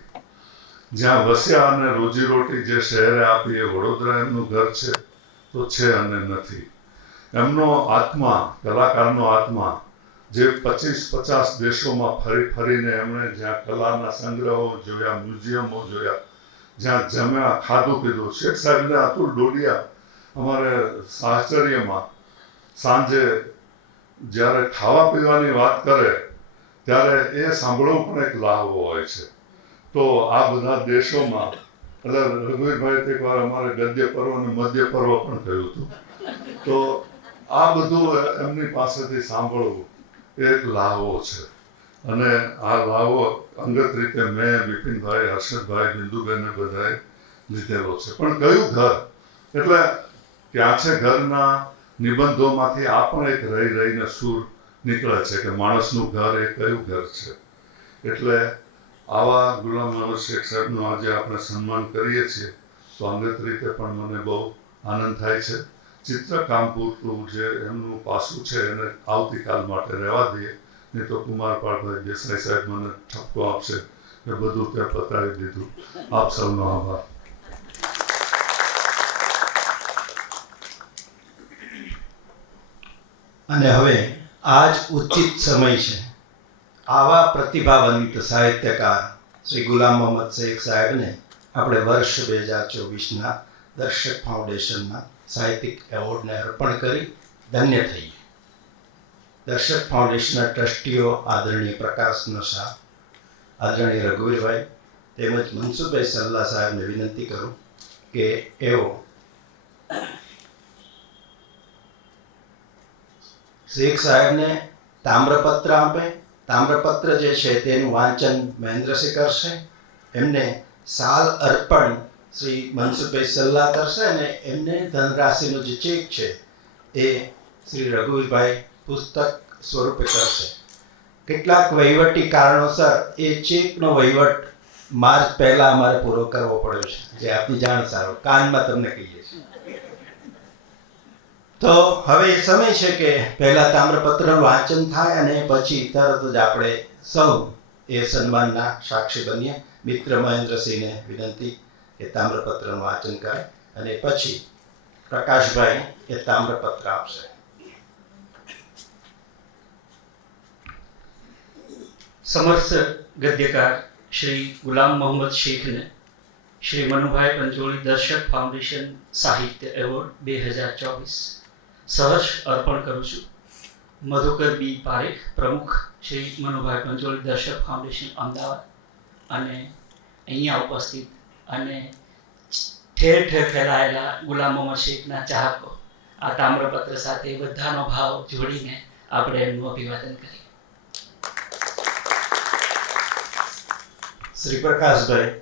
જ્યાં વસ્યા અને રોજીરોટી જે શહેરે આપી એ વડોદરા એમનું ઘર છે તો છે અને નથી. એમનો આત્મા, કલાકારનો આત્મા જે 25-50 દેશોમાં ફરીને એમણે જ્યાં કલાના સંગ્રહો જોયા, મ્યુઝિયમો જોયા, જ્યાં જમ્યા, ખાધું પીધું. શેખ સાહેબને અતુલ ડોડિયા અમારે સાહચર્યમાં સાંજે જ્યારે ખાવા પીવાની વાત કરે ત્યારે એ સાંભળવું પણ એક લાહવો હોય છે. તો આ બધા દેશોમાં એટલે રઘુવીરભાઈ એકવાર અમારે ગદ્ય પર્વ અને મધ્ય પર્વ પણ કહ્યું હતું. તો આ બધું એમની પાસેથી સાંભળવું એક લાહવો છે. અને આ લાહવો અંગત રીતે મેં, બિપિનભાઈ, હર્ષદભાઈ, બિંદુબેને બધાએ લીધેલો છે. પણ કયું ઘર એટલે ત્યાં છે ઘરના નિબંધોમાંથી આ પણ એક રહીને સૂર નીકળે છે કે માણસનું ઘર એ કયું ઘર છે. એટલે આવા ગુલામ મોહમ્મદ શેખ સાહેબનું આજે આપણે સન્માન કરીએ છીએ તો અંગત રીતે પણ મને બહુ આનંદ થાય છે. ચિત્રકામ પૂરતું જે એમનું પાસું છે એને આવતીકાલ માટે રહેવા દઈએ, નહીં તો કુમારપાળભાઈ દેસાઈ સાહેબ મને ઠપકો આપશે કે બધું ત્યાં પતાવી દીધું. આપ સૌનો આભાર. અને હવે આ જ ઉચિત સમય છે આવા પ્રતિભાવંત સાહિત્યકાર શ્રી ગુલામ મોહમ્મદ શેખ સાહેબને આપણે વર્ષ 2024ના દર્શક ફાઉન્ડેશનના સાહિત્યિક એવોર્ડને અર્પણ કરી ધન્ય થઈએ. દર્શક ફાઉન્ડેશનના ટ્રસ્ટીઓ આદરણીય પ્રકાશનો શાહ, આદરણીય રઘુવીરભાઈ તેમજ મનસુખભાઈ સલ્લા સાહેબને વિનંતી કરું કે એઓ શેખ સાહેબને તામ્રપત્ર આપે. તામ્રપત્ર જે છે તેનું વાંચન મહેન્દ્રસિંહ કરશે. એમને સાલ અર્પણ શ્રી મનસુખભાઈ સલ્લા કરશે અને એમને ધનરાશિનો જે ચેક છે એ શ્રી રઘુવીરભાઈ પુસ્તક સ્વરૂપે કરશે. કેટલાક વહીવટી કારણોસર એ ચેકનો વહીવટ માર્ચ પહેલા અમારે પૂરો કરવો પડ્યો છે, જે આપની જાણ સારો કાનમાં તમને કહીએ છીએ. તો હવે એ સમય છે કે પહેલા તામ્રપત્રનું વાંચન થાય અને પછી તરત જ આપણે સૌ એ સન્માનના સાક્ષી બનીએ. મિત્ર મહેન્દ્રસિંહને વિનંતી કે તામ્રપત્રનું વાંચન કરે અને પછી પ્રકાશભાઈ એ તામ્રપત્ર આપશે. સમર્થ ગદ્યકાર શ્રી ગુલામ મોહમ્મદ શેખને શ્રી મનુભાઈ પંચોળી દર્શક ફાઉન્ડેશન સાહિત્ય એવોર્ડ 2024 સહર્ષ અર્પણ કરું છું. મધુકર બી પારેખ, પ્રમુખ શ્રી મનુભાઈ પંચોળી દર્શક ફાઉન્ડેશન અમદાવાદ, અને અહીંયા ઉપસ્થિત અને ઠેર ઠેર ફેલાયેલા ગુલામ મોહમ્મદ શેખના ચાહકો, આ તામ્રપત્ર સાથે બધાનો ભાવ જોડીને આપણે એમનું અભિવાદન કરીએ. શ્રી પ્રકાશભાઈ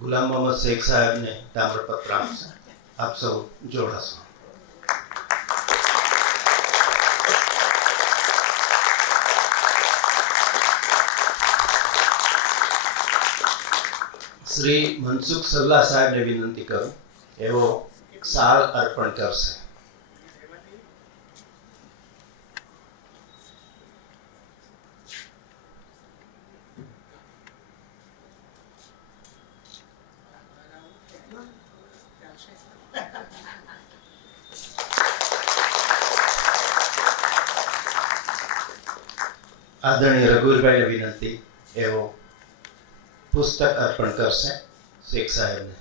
ગુલામ મોહમ્મદ શેખ સાહેબને તામ્રપત્ર આપશે. આપ સૌ જોડાશો. શ્રી મનસુખ સલ્લા સાહેબને વિનંતી કરું એવો સાલ અર્પણ કરશે. આદરણીય રઘુવીરભાઈને વિનંતી એવો પુસ્તક અર્પણ કરશે શેખ સાહેબને.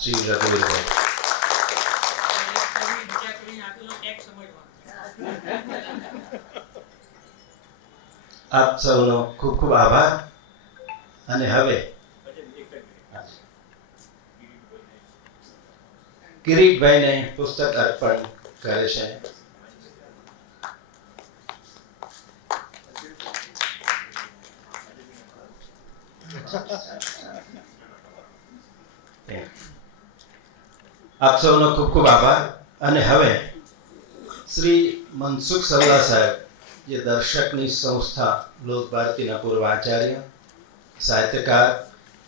શ્રી રઘુવીરભાઈ. આપ સૌનો ખૂબ ખૂબ આભાર. અને હવે કિરીટભાઈને પુસ્તક અર્પણ કરે છે. આપ સૌનો ખૂબ ખૂબ આભાર. અને હવે શ્રી મનસુખ સલ્લા સાહેબ, જે દર્શકની સંસ્થા લોક ભારતીના પૂર્વ આચાર્ય, સાહિત્યકાર,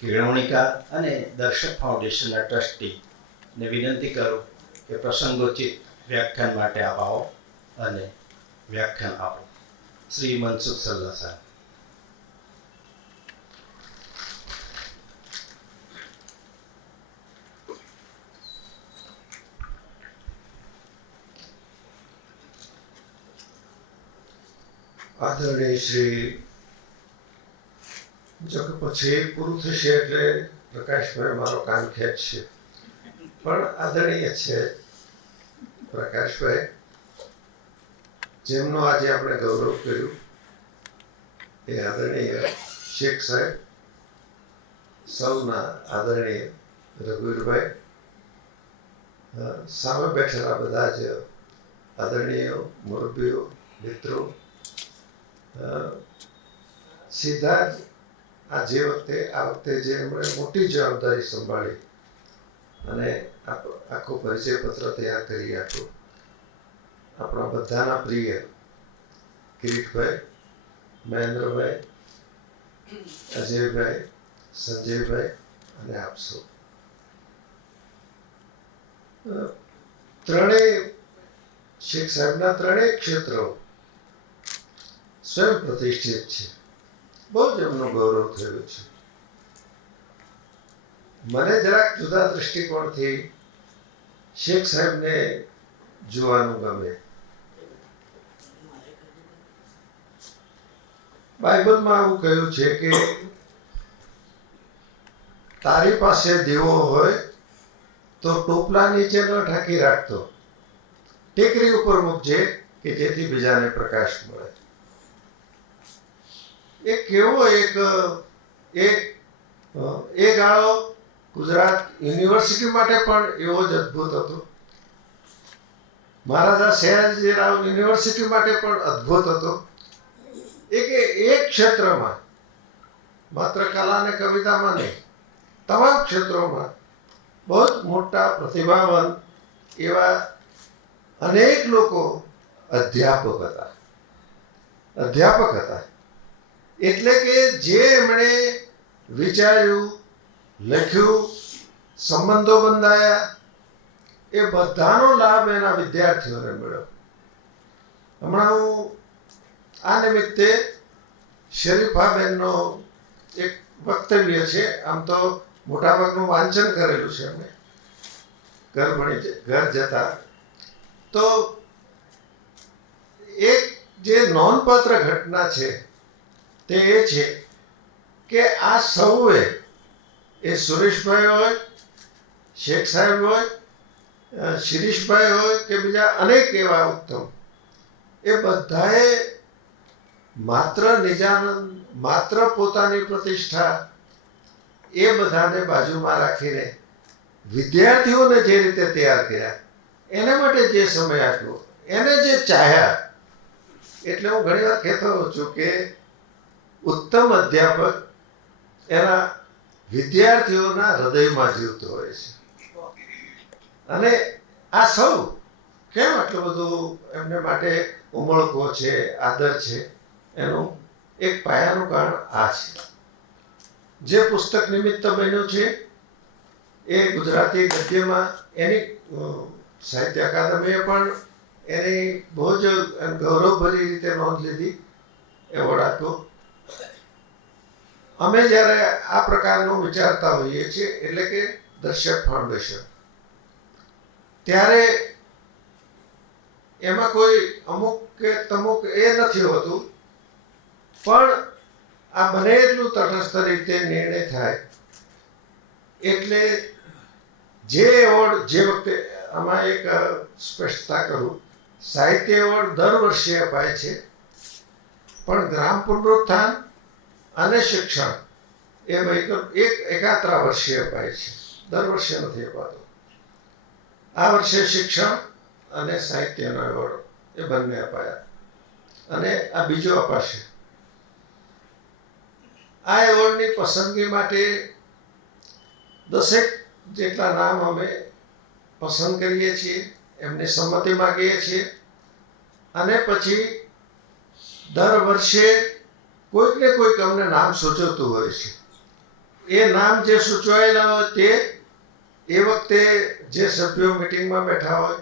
કેળવણીકાર અને દર્શક ફાઉન્ડેશનના ટ્રસ્ટી ને વિનંતી કરું કે પ્રસંગોચિત વ્યાખ્યાન માટે આપ આવો અને વ્યાખ્યાન આપો. શ્રી મનસુખ સલ્લા સાહેબ. આદરણીય શ્રી, જો કે પછી પૂરું થશે એટલે પ્રકાશભાઈ મારો કાન ખેંચશે, પણ આદરણીય છે પ્રકાશભાઈ, જેમનો આજે આપણે ગૌરવ કર્યું એ આદરણીય શેખ સાહેબ, સૌના આદરણીય રઘુવીરભાઈ, સામે બેઠેલા બધા જ આદરણીયો, મુરબ્બીઓ, મિત્રો, સીધા જ આ વખતે જે એમણે મોટી જવાબદારી સંભાળી અને આખો પરિચય પત્ર તૈયાર કરી આપ્યો, આપણા બધાના પ્રિય કિરીટભાઈ, મહેન્દ્રભાઈ, અજયભાઈ, સંજયભાઈ અને આપ સૌ. ત્રણેય શેખ સાહેબના ત્રણેય ક્ષેત્રો સ્વયં પ્રતિષ્ઠિત છે. બહુ જ એમનો ગૌરવ થયું છે. મને જરાક જુદા દ્રષ્ટિકોણથી શેખ સાહેબને જોવાનું ગમે. બાઇબલમાં આવું કહ્યું છે કે તારી પાસે દીવો હોય તો ટોપલા નીચે ન ઢાંકી રાખતો, ટેકરી ઉપર મૂકજે કે જેથી બીજાને પ્રકાશ મળે. એ કેવો એ ગાળો ગુજરાત યુનિવર્સિટી માટે પણ એવો જ અદ્ભુત હતો. મહારાજા સયાજીરાવ યુનિવર્સિટી માટે પણ અદ્ભુત હતો. એક ક્ષેત્રમાં, માત્ર કલા અને કવિતામાં નહીં, તમામ ક્ષેત્રોમાં બહુ જ મોટા પ્રતિભાવાન એવા અનેક લોકો અધ્યાપક હતા. એટલે કે જે એમણે વિચાર્યું, લખ્યું, સંબંધો બંધાયા, એ બધાનો લાભ એના વિદ્યાર્થીઓને મળ્યો. હમણાં હું આ નિમિત્તે શરીફાબેનનો એક વક્તવ્ય છે, આમ તો મોટાભાગનું વાંચન કરેલું છે અમે ઘર જતા, તો એક જે નોંધપાત્ર ઘટના છે તે એ છે કે આ સૌએ, એ સુરેશભાઈ હોય, શેખ સાહેબ હોય, શિરીષભાઈ હોય કે બીજા અનેક એવા ઉત્તમ, એ બધાએ માત્ર નિજાનંદ, માત્ર પોતાની પ્રતિષ્ઠા, એ બધાને બાજુમાં રાખીને વિદ્યાર્થીઓને જે રીતે તૈયાર કર્યા, એના માટે જે સમય આપ્યો, એને જે ચાહ્યા, એટલે હું ઘણી વાર કહેતો હોઉં છું કે ઉત્તમ અધ્યાપક એના વિદ્યાર્થીઓના હૃદયમાં જીવતો હોય છે. અને આ સૌ કેમ આટલું બધું એમને માટે ઉમળકો છે, આદર છે, એનું એક પાયાનું કારણ આ છે. જે પુસ્તક નિમિત્ત બન્યું છે એ ગુજરાતી ગદ્યમાં એની સાહિત્ય અકાદમીએ પણ એની બહુ જ ગૌરવભરી રીતે નોંધ લીધી, એવોર્ડ આપ્યો. અમે જ્યારે આ પ્રકારનું વિચારતા હોઈએ છીએ, એટલે કે દર્શક ફાઉન્ડેશન, ત્યારે એમાં કોઈ અમુક કે તમુક એ નથી હોતું, પણ આ બને એટલું તટસ્થ રીતે નિર્ણય થાય. એટલે જે એવોર્ડ, જે વખતે આમાં એક સ્પષ્ટતા કરું, સાહિત્ય એવોર્ડ દર વર્ષે અપાય છે, પણ ગ્રામ પુનરુત્થાન અને શિક્ષણ એ એકાત્રા વર્ષે અપાય છે, દર વર્ષે નથી અપાતો. આ વર્ષે શિક્ષણ અને સાહિત્યનો એવોર્ડ એ બંને અપાયા, અને આ બીજો અપાશે. આ એવોર્ડની પસંદગી માટે 10 જેટલા નામ અમે પસંદ કરીએ છીએ, એમની સંમતિ માગીએ છીએ, અને પછી દર વર્ષે કોઈક ને કોઈક અમને નામ સૂચવતું હોય છે. એ નામ જે સૂચવાયેલા હોય તે એ વખતે જે સભ્યો મિટિંગમાં બેઠા હોય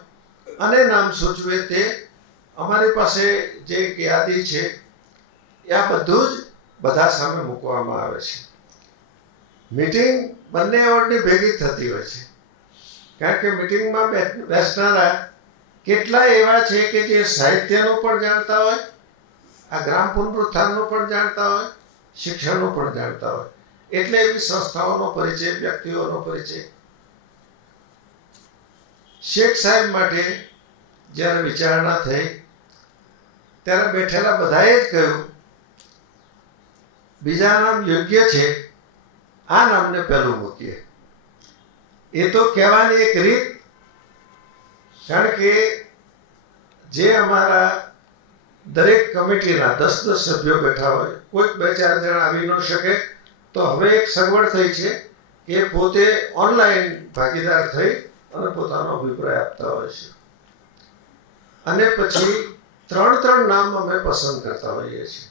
અને નામ સૂચવે તે અમારી પાસે જે એક યાદી છે, આ બધું જ બધા સામે મૂકવામાં આવે છે. મીટિંગ બંને એવોર્ડની ભેગી થતી હોય છે, કારણ કે મીટિંગમાં બેસનારા કેટલા એવા છે કે જે સાહિત્યનું પણ જાણતા હોય, આ ગ્રામ પુનરુત્થાનનું પણ જાણતા હોય, શિક્ષણનું પણ જાણતા હોય. એટલે એવી સંસ્થાઓનો પરિચય, વ્યક્તિઓનો પરિચય. શેખ સાહેબ માટે જ્યારે વિચારણા થઈ ત્યારે બેઠેલા બધાએ જ કહ્યું, બીજા નામ યોગ્ય છે, આ નામને પહેલું મૂકીએ. એ તો કહેવાની એક રીત, કારણ કે જે અમારા દરેક કમિટીના 10 સભ્યો બેઠા હોય, કોઈક 2-4 જણા આવી ન શકે, તો હવે એક સગવડ થઈ છે કે પોતે ઓનલાઈન ભાગીદાર થઈ અને પોતાનો અભિપ્રાય આપતા હોય છે. અને પછી 3 નામ અમે પસંદ કરતા હોઈએ છીએ.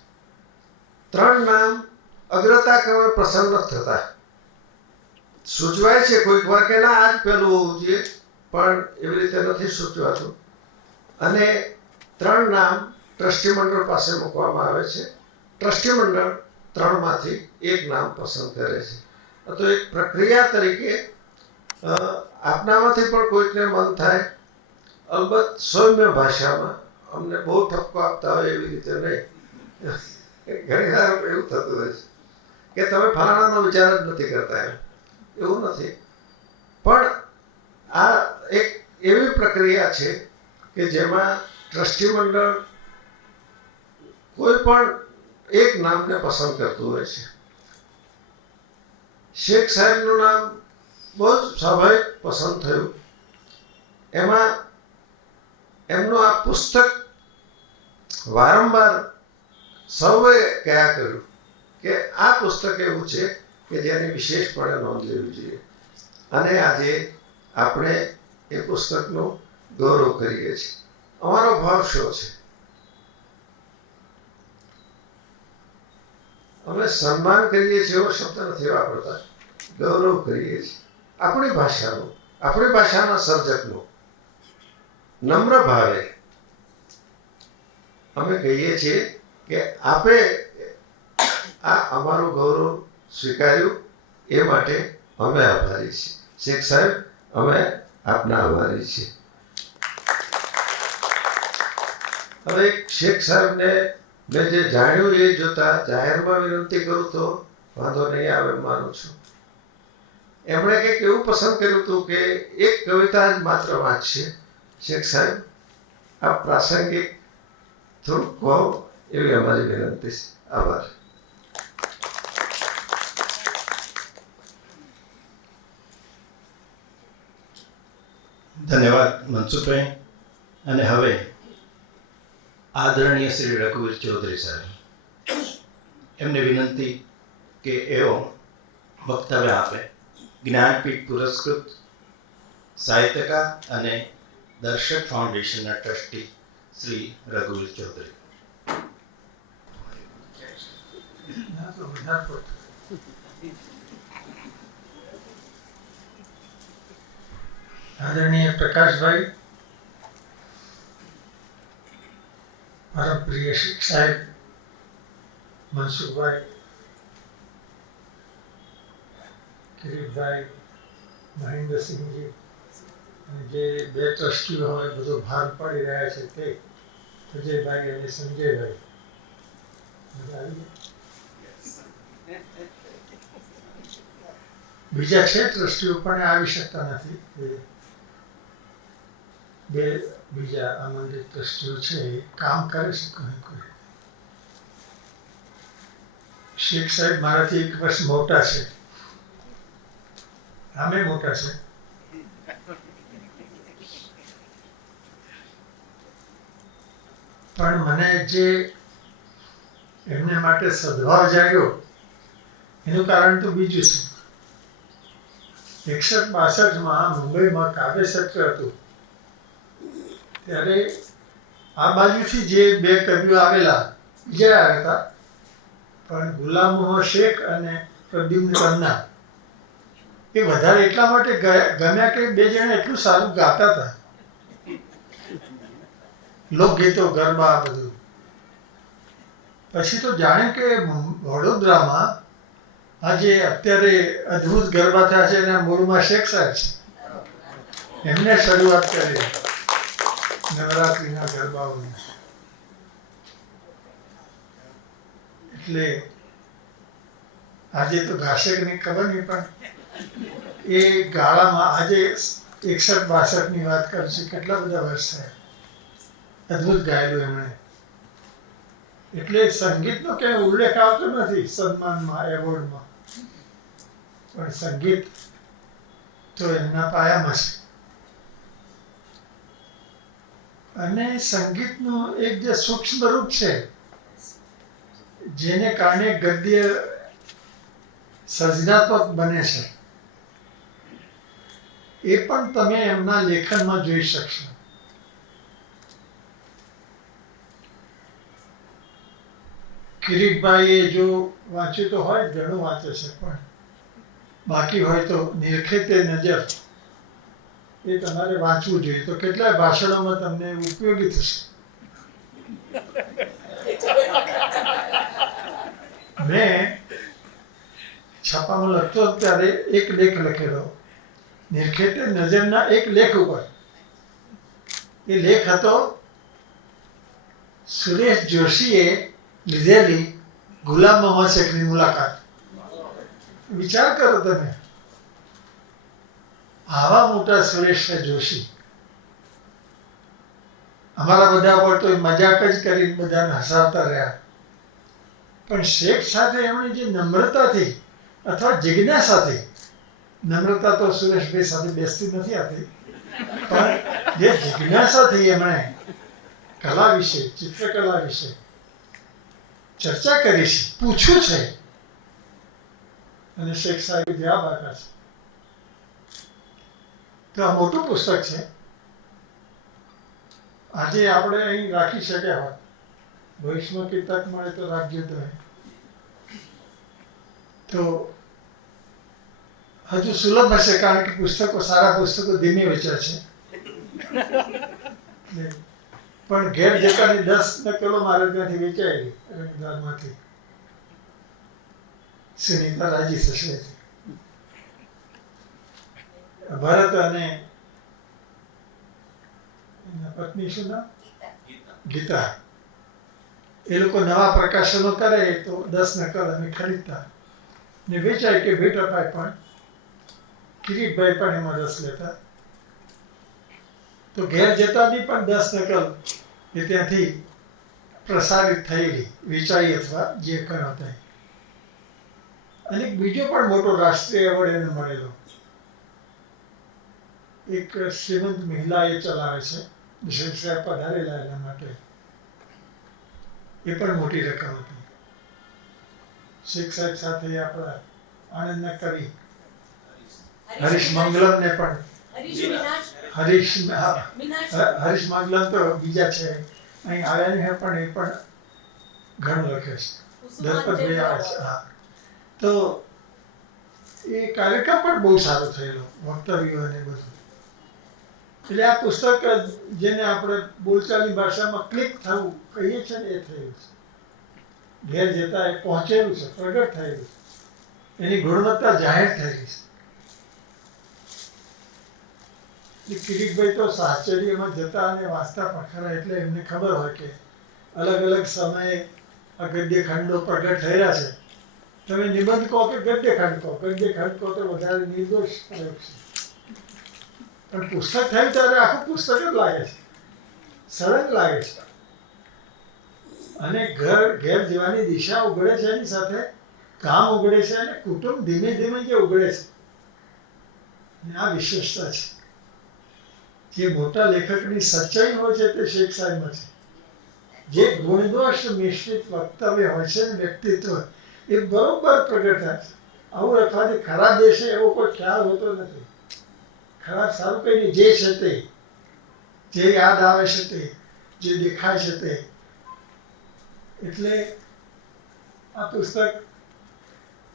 3 નામ અગ્રતા ક્રમે પસંદ નથી થતા, સૂચવાય છે કોઈક વાર કે ના આ જ પહેલું હોવું જોઈએ, પણ એવી રીતે નથી સૂચવાતું. અને 3 નામ ટ્રસ્ટી મંડળ પાસે મૂકવામાં આવે છે. ટ્રસ્ટી મંડળ 3 માંથી એક નામ પસંદ કરે છે. તો એક પ્રક્રિયા તરીકે આપનામાંથી પણ કોઈકને મન થાય, અલબત્ત સૌમ્ય ભાષામાં, અમને બહુ ઠપકો આપતા હોય એવી રીતે નહીં. ઘણી વાર એવું થતું હોય છે કે તમે ફલાણાનો વિચાર જ નથી કરતા, એવું નથી. પણ આ એક એવી પ્રક્રિયા છે કે જેમાં ટ્રસ્ટી મંડળ કોઈ પણ એક નામને પસંદ કરતું હોય છે. શેખ સાહેબનું નામ બહુ જ સ્વાભાવિક પસંદ થયું. એમાં એમનું આ પુસ્તક વારંવાર સૌએ કયા કર્યું કે આ પુસ્તક એવું છે કે જેની વિશેષપણે નોંધ લેવી જોઈએ, અને આજે આપણે એ પુસ્તકનું ગૌરવ કરીએ છીએ. અમારો ભાવ શું છે? અમે સન્માન કરીએ છીએ એવો શબ્દ નથી વાપરતા, ગૌરવ કરીએ છીએ આપણી ભાષાનું, આપણી ભાષાના સર્જકનું. નમ્ર ભાવે અમે કહીએ છીએ કે આપે આ અમારું ગૌરવ સ્વીકાર્યું એ માટે અમે આભારી છીએ. શેખ સાહેબ, અમે આપના આભારી છીએ. હવે શેખ સાહેબને મેં જે જાણ્યું એ જોતા જાહેરમાં વિનંતી કરું તો વાંધો નહીં આવે માનું છું. એમણે કંઈક એવું પસંદ કર્યું હતું કે એક કવિતા જ માત્ર વાંચશે. શેખ સાહેબ, આ પ્રાસંગિક થોડુંક કહો એવી અમારી વિનંતી છે. આભાર. ધન્યવાદ મનસુખભાઈ. અને હવે આદરણીય શ્રી રઘુવીર ચૌધરી સાહેબ, એમને વિનંતી કે એઓ વક્તવ્ય આપે. જ્ઞાનપીઠ પુરસ્કૃત સાહિત્યકાર અને દર્શક ફાઉન્ડેશનના ટ્રસ્ટી શ્રી રઘુવીર ચૌધરી. આદરણીય પ્રકાશભાઈ, મારા પ્રિય શેખ સાહેબ મનસુખભાઈ, કિરીટભાઈ, મહેન્દ્રસિંહજી, અને જે બે ટ્રસ્ટીઓ હોય બધો ભાર પાડી રહ્યા છે તે અજયભાઈ અને સંજયભાઈ. બીજા છે ટ્રસ્ટીઓ પણ આવી શકતા નથી. બે બીજા આમંત્રિત ટ્રસ્ટીઓ છે એ કામ કરે છે કોઈ. શેખ સાહેબ મારાથી 1 વર્ષ મોટા છે, આમે મોટા છે. પણ મને જે એમને માટે સદભાવ જાગ્યો એનું કારણ તો બીજું છે. 61-62માં મુંબઈમાં કાવ્ય સત્ર હતું ત્યારે આ બાજુથી જે બે કવિઓ આવેલા બીજા આવ્યા હતા, પણ ગુલામ મોહમ્મદ શેખ અને પ્રદ્યુમ્ન તન્ના એ વધારે એટલા માટે ગમ્યા કે બે જણા એટલું સારું ગાતા હતા, લોકગીતો, ગરબા, બધું. પછી તો જાણ્યું કે વડોદરામાં આજે અત્યારે અદ્ભુત ગરબા થયા છે એના મૂળમાં શેખ સાહેબ છે. એમને શરૂઆત કરી નવરાત્રિના ગરબાઓની. એટલે આજે તો ગાશે કે નહીં ખબર નહીં, પણ એ ગાળામાં આજે 61-62ની વાત કરું છું, કેટલા બધા વર્ષ થયા. અદ્ભુત ગાયેલું એમણે. એટલે સંગીતનો ક્યાંય ઉલ્લેખ આવતો નથી સન્માનમાં, એવોર્ડમાં, પણ સંગીત તો એમના પાયામાં છે. અને સંગીતનું એક જે સૂક્ષ્મ રૂપ છે જેને કારણે ગદ્ય સર્જનાત્મક બને છે એ પણ તમે એમના લેખનમાં જોઈ શકશો. કિરીટભાઈએ જો વાંચ્યું તો હોય, ઘણું વાંચે છે, પણ બાકી હોય તો નિરખેતે નજર એ તમારે વાંચવું જોઈએ. તો કેટલાય ભાષણોમાં તમને ઉપયોગી થશે. મેં છાપામાં લખતો ત્યારે એક લેખ લખેલો નિરખેતે નજરના એક લેખ ઉપર. એ લેખ હતો સુરેશ જોશીએ લીધેલી ગુલામ મોહમ્મદ શેખની મુલાકાત. વિચાર કરો તમે, આવા મોટા સુરેશ જોશી અમારા બધા પર તો મજાક જ કરી બધાને હસાવતા રહ્યા, પણ શેખ સાથે એમણે જે નમ્રતાથી અથવા જિજ્ઞાસાથી, નમ્રતા તો સુરેશભાઈ સાથે બેસતી નથી આપી, પણ જે જિજ્ઞાસાથી એમણે કલા વિશે, ચિત્રકલા વિશે ચર્ચા કરી છે, પૂછ્યું છે અને શેખ સાહેબે જવાબ આપ્યા છે. તો આ મોટું પુસ્તક છે. આજે આપણે અહીં રાખી શક્યા હોત, ભવિષ્યમાં કે તક મળે તો રાખજો તમે. તો હજુ સુલભ હશે, કારણ કે પુસ્તકો, સારા પુસ્તકો ધીમે વેચાય છે. પણ ઘેર જતાની 10 નકલો મારે ત્યાંથી વેચાયેલી રંગદારમાંથી. સુનીતા રાજી થશે. ભરત અને એના પત્ની શું નામ? ગીતા. એ લોકો નવા પ્રકાશનો કરે તો 10 નકલ અમે ખરીદતા ને વેચાય કે ભેટ અપાય. પણ કિરીટભાઈ પણ એમાં રસ લેતા. તો ઘેર જતાની પણ 10 નકલ એ ત્યાંથી પ્રસારિત થયેલી, વેચાઈ અથવા જે કરાતા. અને બીજો પણ મોટો રાષ્ટ્રીય એવોર્ડ એને મળેલો. એક શ્રીમંત મહિલા એ ચલાવે છે, શેખ સાહેબ પધારેલા એના માટે. એ પણ મોટી રકમ હતી. શેખ સાહેબ સાથે આપણા આણંદના કવિ હરીશ મંગલમ ને પણ હરીશ મંગલમ તો બીજા છે, અહીં આવ્યા નહીં પણ એ પણ ઘણું લખે છે. દલપતભાઈ આવે છે. હા, તો એ કાર્યક્રમ પણ બહુ સારો થયેલો, વક્તવ્યો અને બધું. એટલે આ પુસ્તક જેને આપણે બોલચાલની ભાષામાં ક્લિક થવું કહીએ છીએ ને, એ થયું છે. ઘેર જતા એ પહોંચેલું છે, પ્રગટ થયેલું છે, એની ગુણવત્તા જાહેર થયેલી છે. કિરીટભાઈ તો સાહચર્યમાં જતા અને વાંચતા પણ ખરા, એટલે એમને ખબર હોય કે અલગ અલગ સમયે આ ગદ્યખંડો પ્રગટ થયેલા છે. તમે નિબંધ કહો કે ગદ્યખંડ કહો, ગદ્યખંડ કહો તો વધારે નિર્દોષ પ્રયોગ છે. પણ પુસ્તક થયું ત્યારે આખું પુસ્તક જ લાગે છે, સળંગ લાગે છે. અને ઘેર જવાની દિશા ઉઘડે છે, એની સાથે કામ ઉઘડે છે, અને કુટુંબ ધીમે ધીમે જે ઉઘડે છે. આ વિશેષતા છે. જે મોટા લેખકની સચ્ચાઈ હોય છે તે શેખ સાહેબમાં છે. જે ગુણદોષ મિશ્રિત વક્તવ્ય હોય છે ને, વ્યક્તિત્વ, એ બરોબર પ્રગટ થાય છે. આવું લખવાથી ખરાબ દેશે એવો કોઈ ખ્યાલ હોતો નથી. ખરાબ સારું કઈ નહીં, જે છે તે, જે યાદ આવે છે તે, જે દેખાય છે તે. એટલે આ પુસ્તક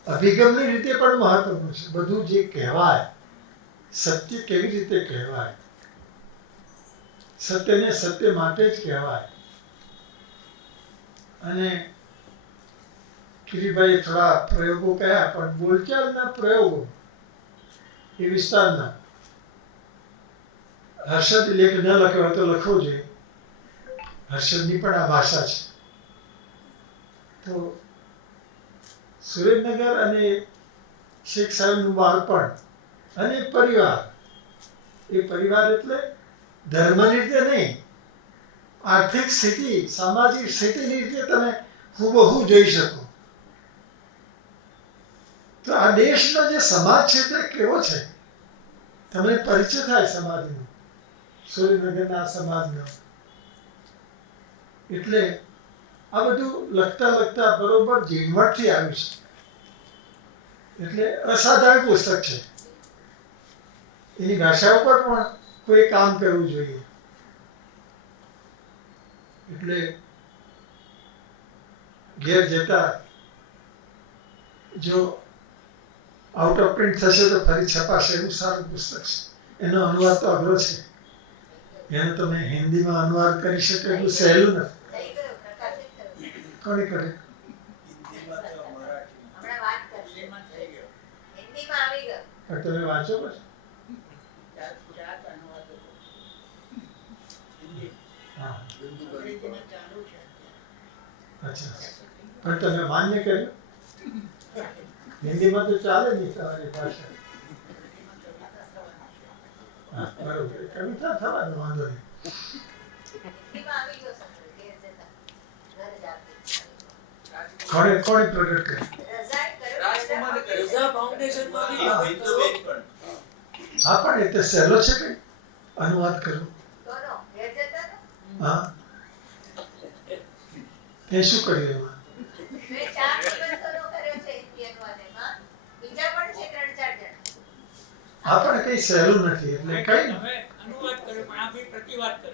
અભિગમની રીતે પણ મહત્વનું છે. બધું જે કહેવાય, સત્ય કેવી રીતે કહેવાય, સત્યને સત્ય માટે જ કહેવાય. અને કિરીટભાઈએ થોડા પ્રયોગો કહ્યા, પણ બોલચાલના પ્રયોગો એ વિસ્તારના. હર્ષદ લેખ ન લખ્યો હોય તો લખવો જોઈએ. હર્ષદની પણ આ ભાષા છે. તો સુરેન્દ્રનગર અને શેખ સાહેબનું બાળપણ અને પરિવાર, એ પરિવાર એટલે ધર્મની રીતે નહીં, આર્થિક સ્થિતિ, સામાજિક સ્થિતિની રીતે તમે હુબહુ જોઈ શકો. તો આ દેશનો જે સમાજ છે તે કેવો છે, તમને પરિચય થાય સમાજનો, સુરેન્દ્રનગરના સમાજનો. એટલે આ બધું લખતા લખતા બરોબર ઝીણવટથી આવ્યું છે. એટલે અસાધારણ પુસ્તક છે. એની ભાષા ઉપર પણ કોઈ કામ કરવું જોઈએ. એટલે ઘેર જતા જો આઉટ ઓફ પ્રિન્ટ થશે તો ફરી છપાશે, એવું સારું પુસ્તક છે. એનો અનુવાદ તો અઘરો છે. એનો તમે હિન્દીમાં અનુવાદ કરી શકો એટલું સહેલું નથી. કોને કરે? તમે વાંચો પછી. અચ્છા, પણ તમે માન્ય કર્યું? હિન્દીમાં તો ચાલે નહીં તમારી ભાષા. હા, બરોબર. કવિતા થવાનો વાંધો નહીં. કોણે પ્રગટ કરી? હા, પણ એ તો સહેલો છે કઈ અનુવાદ કરવો. હા, તે શું કર્યું એમાં? આપણે કઈ સહેલું નથી એટલે કઈ તમે અનુવાદ કર્યો પણ આ ભાઈ પ્રતિવાદ કરે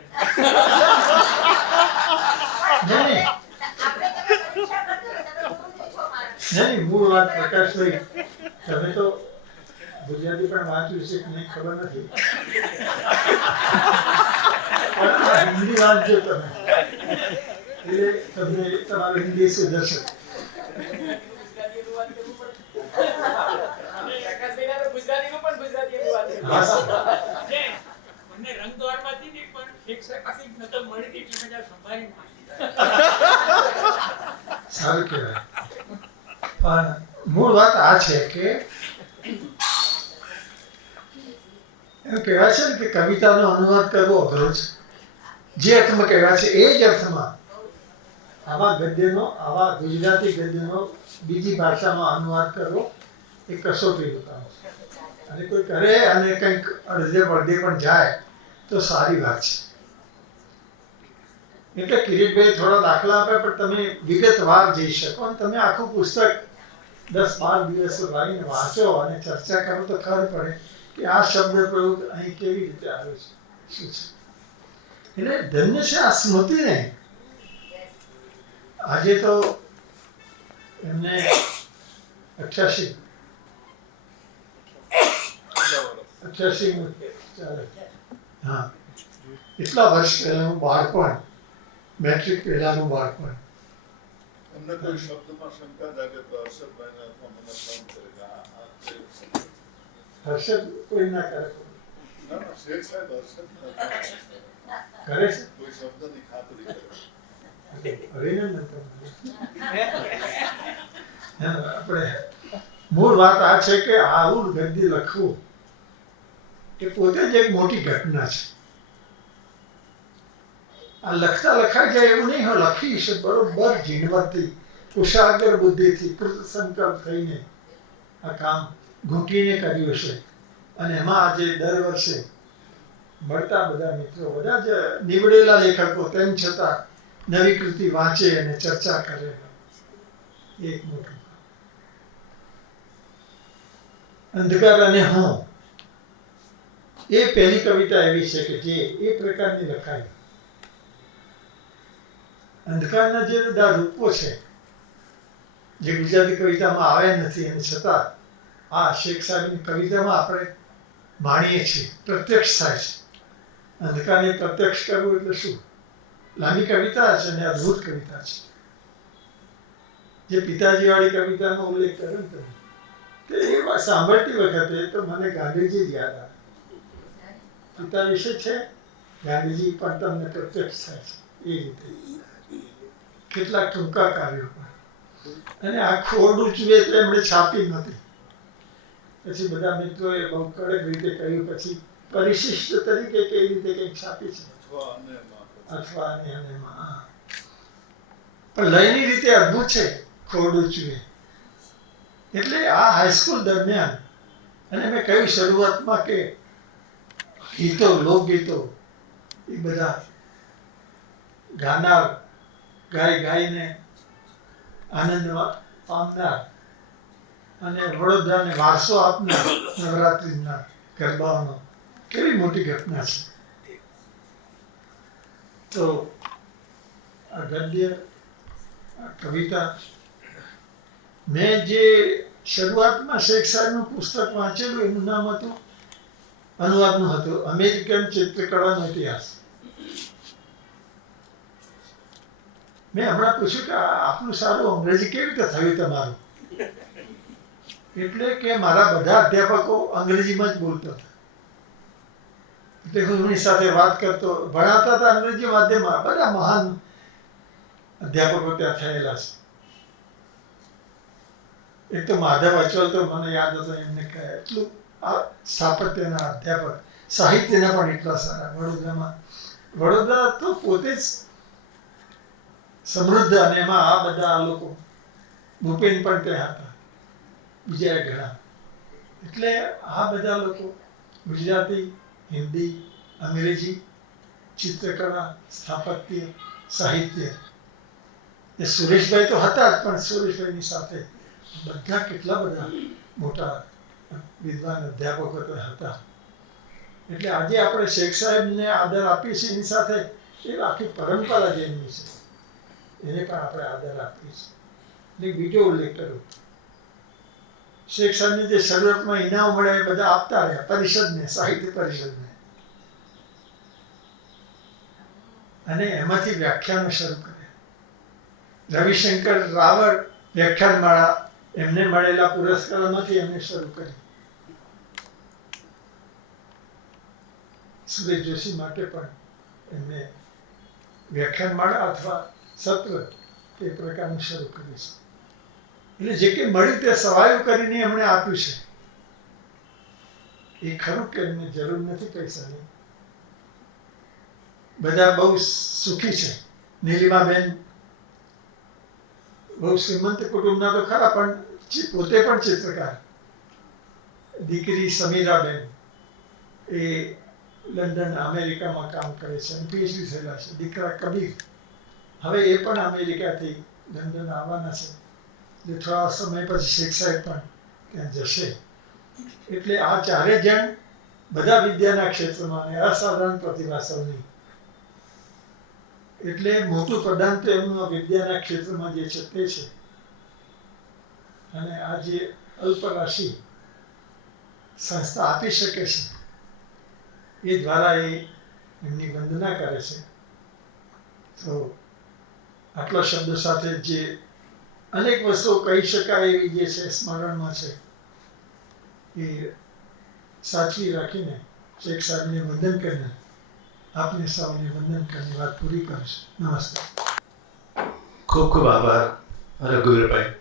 નહીં નહીં મૂળ વાત પ્રકાશભાઈ તમે તો ગુજરાતી પણ વાંચ્યું છે કે નહીં ખબર નથી પણ આ હિન્દી વાંચજો તમે એટલે તમને તમારું હિન્દી સુધરશે મને રંગદ્વારમાંથી નહીં પણ એક પાસે નકલ મળી હતી એટલે મેં સંભાળી સારું કહેવાય પણ મૂળ વાત આ છે કે એમ કહેવાય છે ને કે કવિતાનો અનુવાદ કરવો અઘરો છે જે અર્થમાં કહેવાય છે એ જ અર્થમાં આવા ગુજરાતી ગદ્યનો બીજી ભાષામાં અનુવાદ કરવો એ કસોટીનું કામ છે અને કોઈ કરે અને કંઈક અડધે પડધે પણ જાય તો સારી વાત છે એટલે કિરીટભાઈ થોડા દાખલા આપે પણ તમે વિગતવાર જઈ શકો અને તમે આખું પુસ્તક 10-12 દિવસ લાવીને વાંચો અને ચર્ચા કરો તો ખબર પડે કે આ શબ્દ પ્રયોગ અહીં કેવી રીતે આવ્યો છે શું છે એટલે ધન્ય છે આ સ્મૃતિને આજે તો એમને 88 ચાલે હા એટલા વર્ષ પહેલાનું બાળપણ મેટ્રિક પહેલાનું બાળપણ એમને કોઈ શબ્દમાં શંકા જાગે તો હર્ષદભાઈને અથવા મને ફોન કરે કે આ હર્ષદ કોઈ ના કરે ના શેખ સાહેબ હર્ષદ કરે છે કોઈ શબ્દની ખાતરી કરે અભિનંદન આપણે મૂળ વાત આ છે કે આવું ગદ્ય લખવું એ પોતે જ એક મોટી ઘટના છે આ લખતા લખાઈ જાય એવું નહીં હોય લખીશ બરોબર ઝીણવટથી કુશાગ્ર બુદ્ધિથી કૃત સંકલ્પ થઈને આ કામ ઘૂંટીને કર્યું છે અને એમાં આજે દર વર્ષે મળતા બધા મિત્રો બધા જ નીવડેલા લેખકો તેમ છતાં નવી કૃતિ વાંચે અને ચર્ચા કરે એક મોટું અંધકાર અને હું એ પહેલી કવિતા એવી છે કે જે એ પ્રકારની લખાઈ અંધકારના જે બધા રૂપો છે જે ગુજરાતી કવિતામાં આવ્યા નથી અને છતાં આ શેખ સાહેબની કવિતામાં આપણે માણીએ છીએ પ્રત્યક્ષ થાય છે અંધકારને પ્રત્યક્ષ કરવું એટલે શું લાંબી કવિતા છે અને અદ્ભુત કવિતા છે જે પિતાજી વાળી કવિતાનો ઉલ્લેખ કર્યો ને તમે તે એ સાંભળતી વખતે તો મને ગાંધીજી જ યાદ આવે પિતા વિશે છે ગાંધીજી પણ તમને પ્રત્યક્ષ થાય છે એ રીતે કેટલાક ટૂંકા કાર્યો પણ અને આ ખોરડું ચૂએ તો એમણે છાપી નથી પછી બધા મિત્રોએ બહુ કડક રીતે કહ્યું પછી પરિશિષ્ટ તરીકે કેવી રીતે કંઈક છાપી છે અથવા અન્યમાં પણ લયની રીતે અદ્ભુત છે ખોરડું ચૂએ એટલે આ હાઈસ્કૂલ દરમિયાન અને મેં કહ્યું શરૂઆતમાં કે ગીતો લોકગીતો એ બધા ગાનાર ગાઈને આનંદ પામનાર અને વડોદરાને વારસો આપનાર નવરાત્રિના ગરબાઓનો કેવી મોટી ઘટના છે તો આ ગદ્ય આ કવિતા મેં જે શરૂઆતમાં શેખ સાહેબનું પુસ્તક વાંચેલું એનું નામ હતું અનુવાદનું હતું અમેરિકન ચિત્રકળાનો ઇતિહાસ મેં હમણાં પૂછ્યું કે આપનું સારું અંગ્રેજી કેવી રીતે થયું તમારું એટલે કે મારા બધા અધ્યાપકો અંગ્રેજીમાં જ બોલતા હતા એટલે હું એમની સાથે વાત કરતો ભણાવતા હતા અંગ્રેજી માધ્યમમાં બધા મહાન અધ્યાપકો ત્યાં થયેલા છે એક તો માધવ અચલ તો મને યાદ હતો એમને કહે એટલું આ સ્થાપત્યના અધ્યાપક સાહિત્યના પણ એટલા સારા વડોદરા તો પોતે જ સમૃદ્ધ અને એમાં આ બધા લોકો ભૂપેન પણ ત્યાં હતા બીજા ઘણા એટલે આ બધા લોકો ગુજરાતી હિન્દી અંગ્રેજી ચિત્રકળા સ્થાપત્ય સાહિત્ય એ સુરેશભાઈ તો હતા જ, પણ સુરેશભાઈની સાથે બધા કેટલા બધા મોટા વિદ્વાન અધ્યાપકો તો હતા. એટલે આજે આપણે શેખ સાહેબને આદર આપીએ છીએ, એની સાથે એ આખી પરંપરા જે એમની છે એને પણ આપણે આદર આપીએ છીએ. એટલે બીજો ઉલ્લેખ કરું, શેખ સાહેબની જે શરૂઆતમાં ઇનામ મળે એ બધા આપતા રહ્યા પરિષદને, સાહિત્ય પરિષદને, અને એમાંથી વ્યાખ્યાનો શરૂ કર્યા. રવિશંકર રાવળ વ્યાખ્યાનમાળા, એમને મળેલા પુરસ્કારોમાંથી એમને શરૂ કરી. સુરેશ જોશી માટે પણ એમને વ્યાખ્યાનમાળા અથવા સત્ર એ પ્રકારનું શરૂ કર્યું છે. એટલે જે કંઈ મળ્યું તે સવાયું કરીને એમણે આપ્યું છે. એ ખરું કે એમને જરૂર નથી પૈસાની. બધા બહુ સુખી છે. નીલિમાબેન બહુ શ્રીમંત કુટુંબના તો ખરા, પણ પોતે પણ ચિત્રકાર. દીકરી સમીરાબેન એ લંડન અમેરિકામાં કામ કરે છે અને પીએચડી થયેલા છે. દીકરા કબીર હવે એ પણ અમેરિકાથી લંડન આવવાના છે, એટલે થોડા સમય પછી શેખ સાહેબ પણ ત્યાં જશે. એટલે આ ચારે જણ બધા વિદ્યાના ક્ષેત્રમાં અને અસાધારણ પ્રતિભા સૌની. એટલે મોટું પ્રદાન તો એમનું વિદ્યાના ક્ષેત્રમાં જે છે તે છે. અને આ જે અલ્પરાશિ સંસ્થા આપી શકે છે એ દ્વારા એ એમની વંદના કરે છે. તો આટલા શબ્દો સાથે જે અનેક વસ્તુઓ કહી શકાય એવી જે છે સ્મરણમાં છે એ સાચવી રાખીને શેખ સાહેબને વંદન કરીને આપને સૌને વંદન કરીને વાત પૂરી કરીશ. નમસ્તે. ખૂબ ખૂબ આભાર રઘુવીરભાઈ.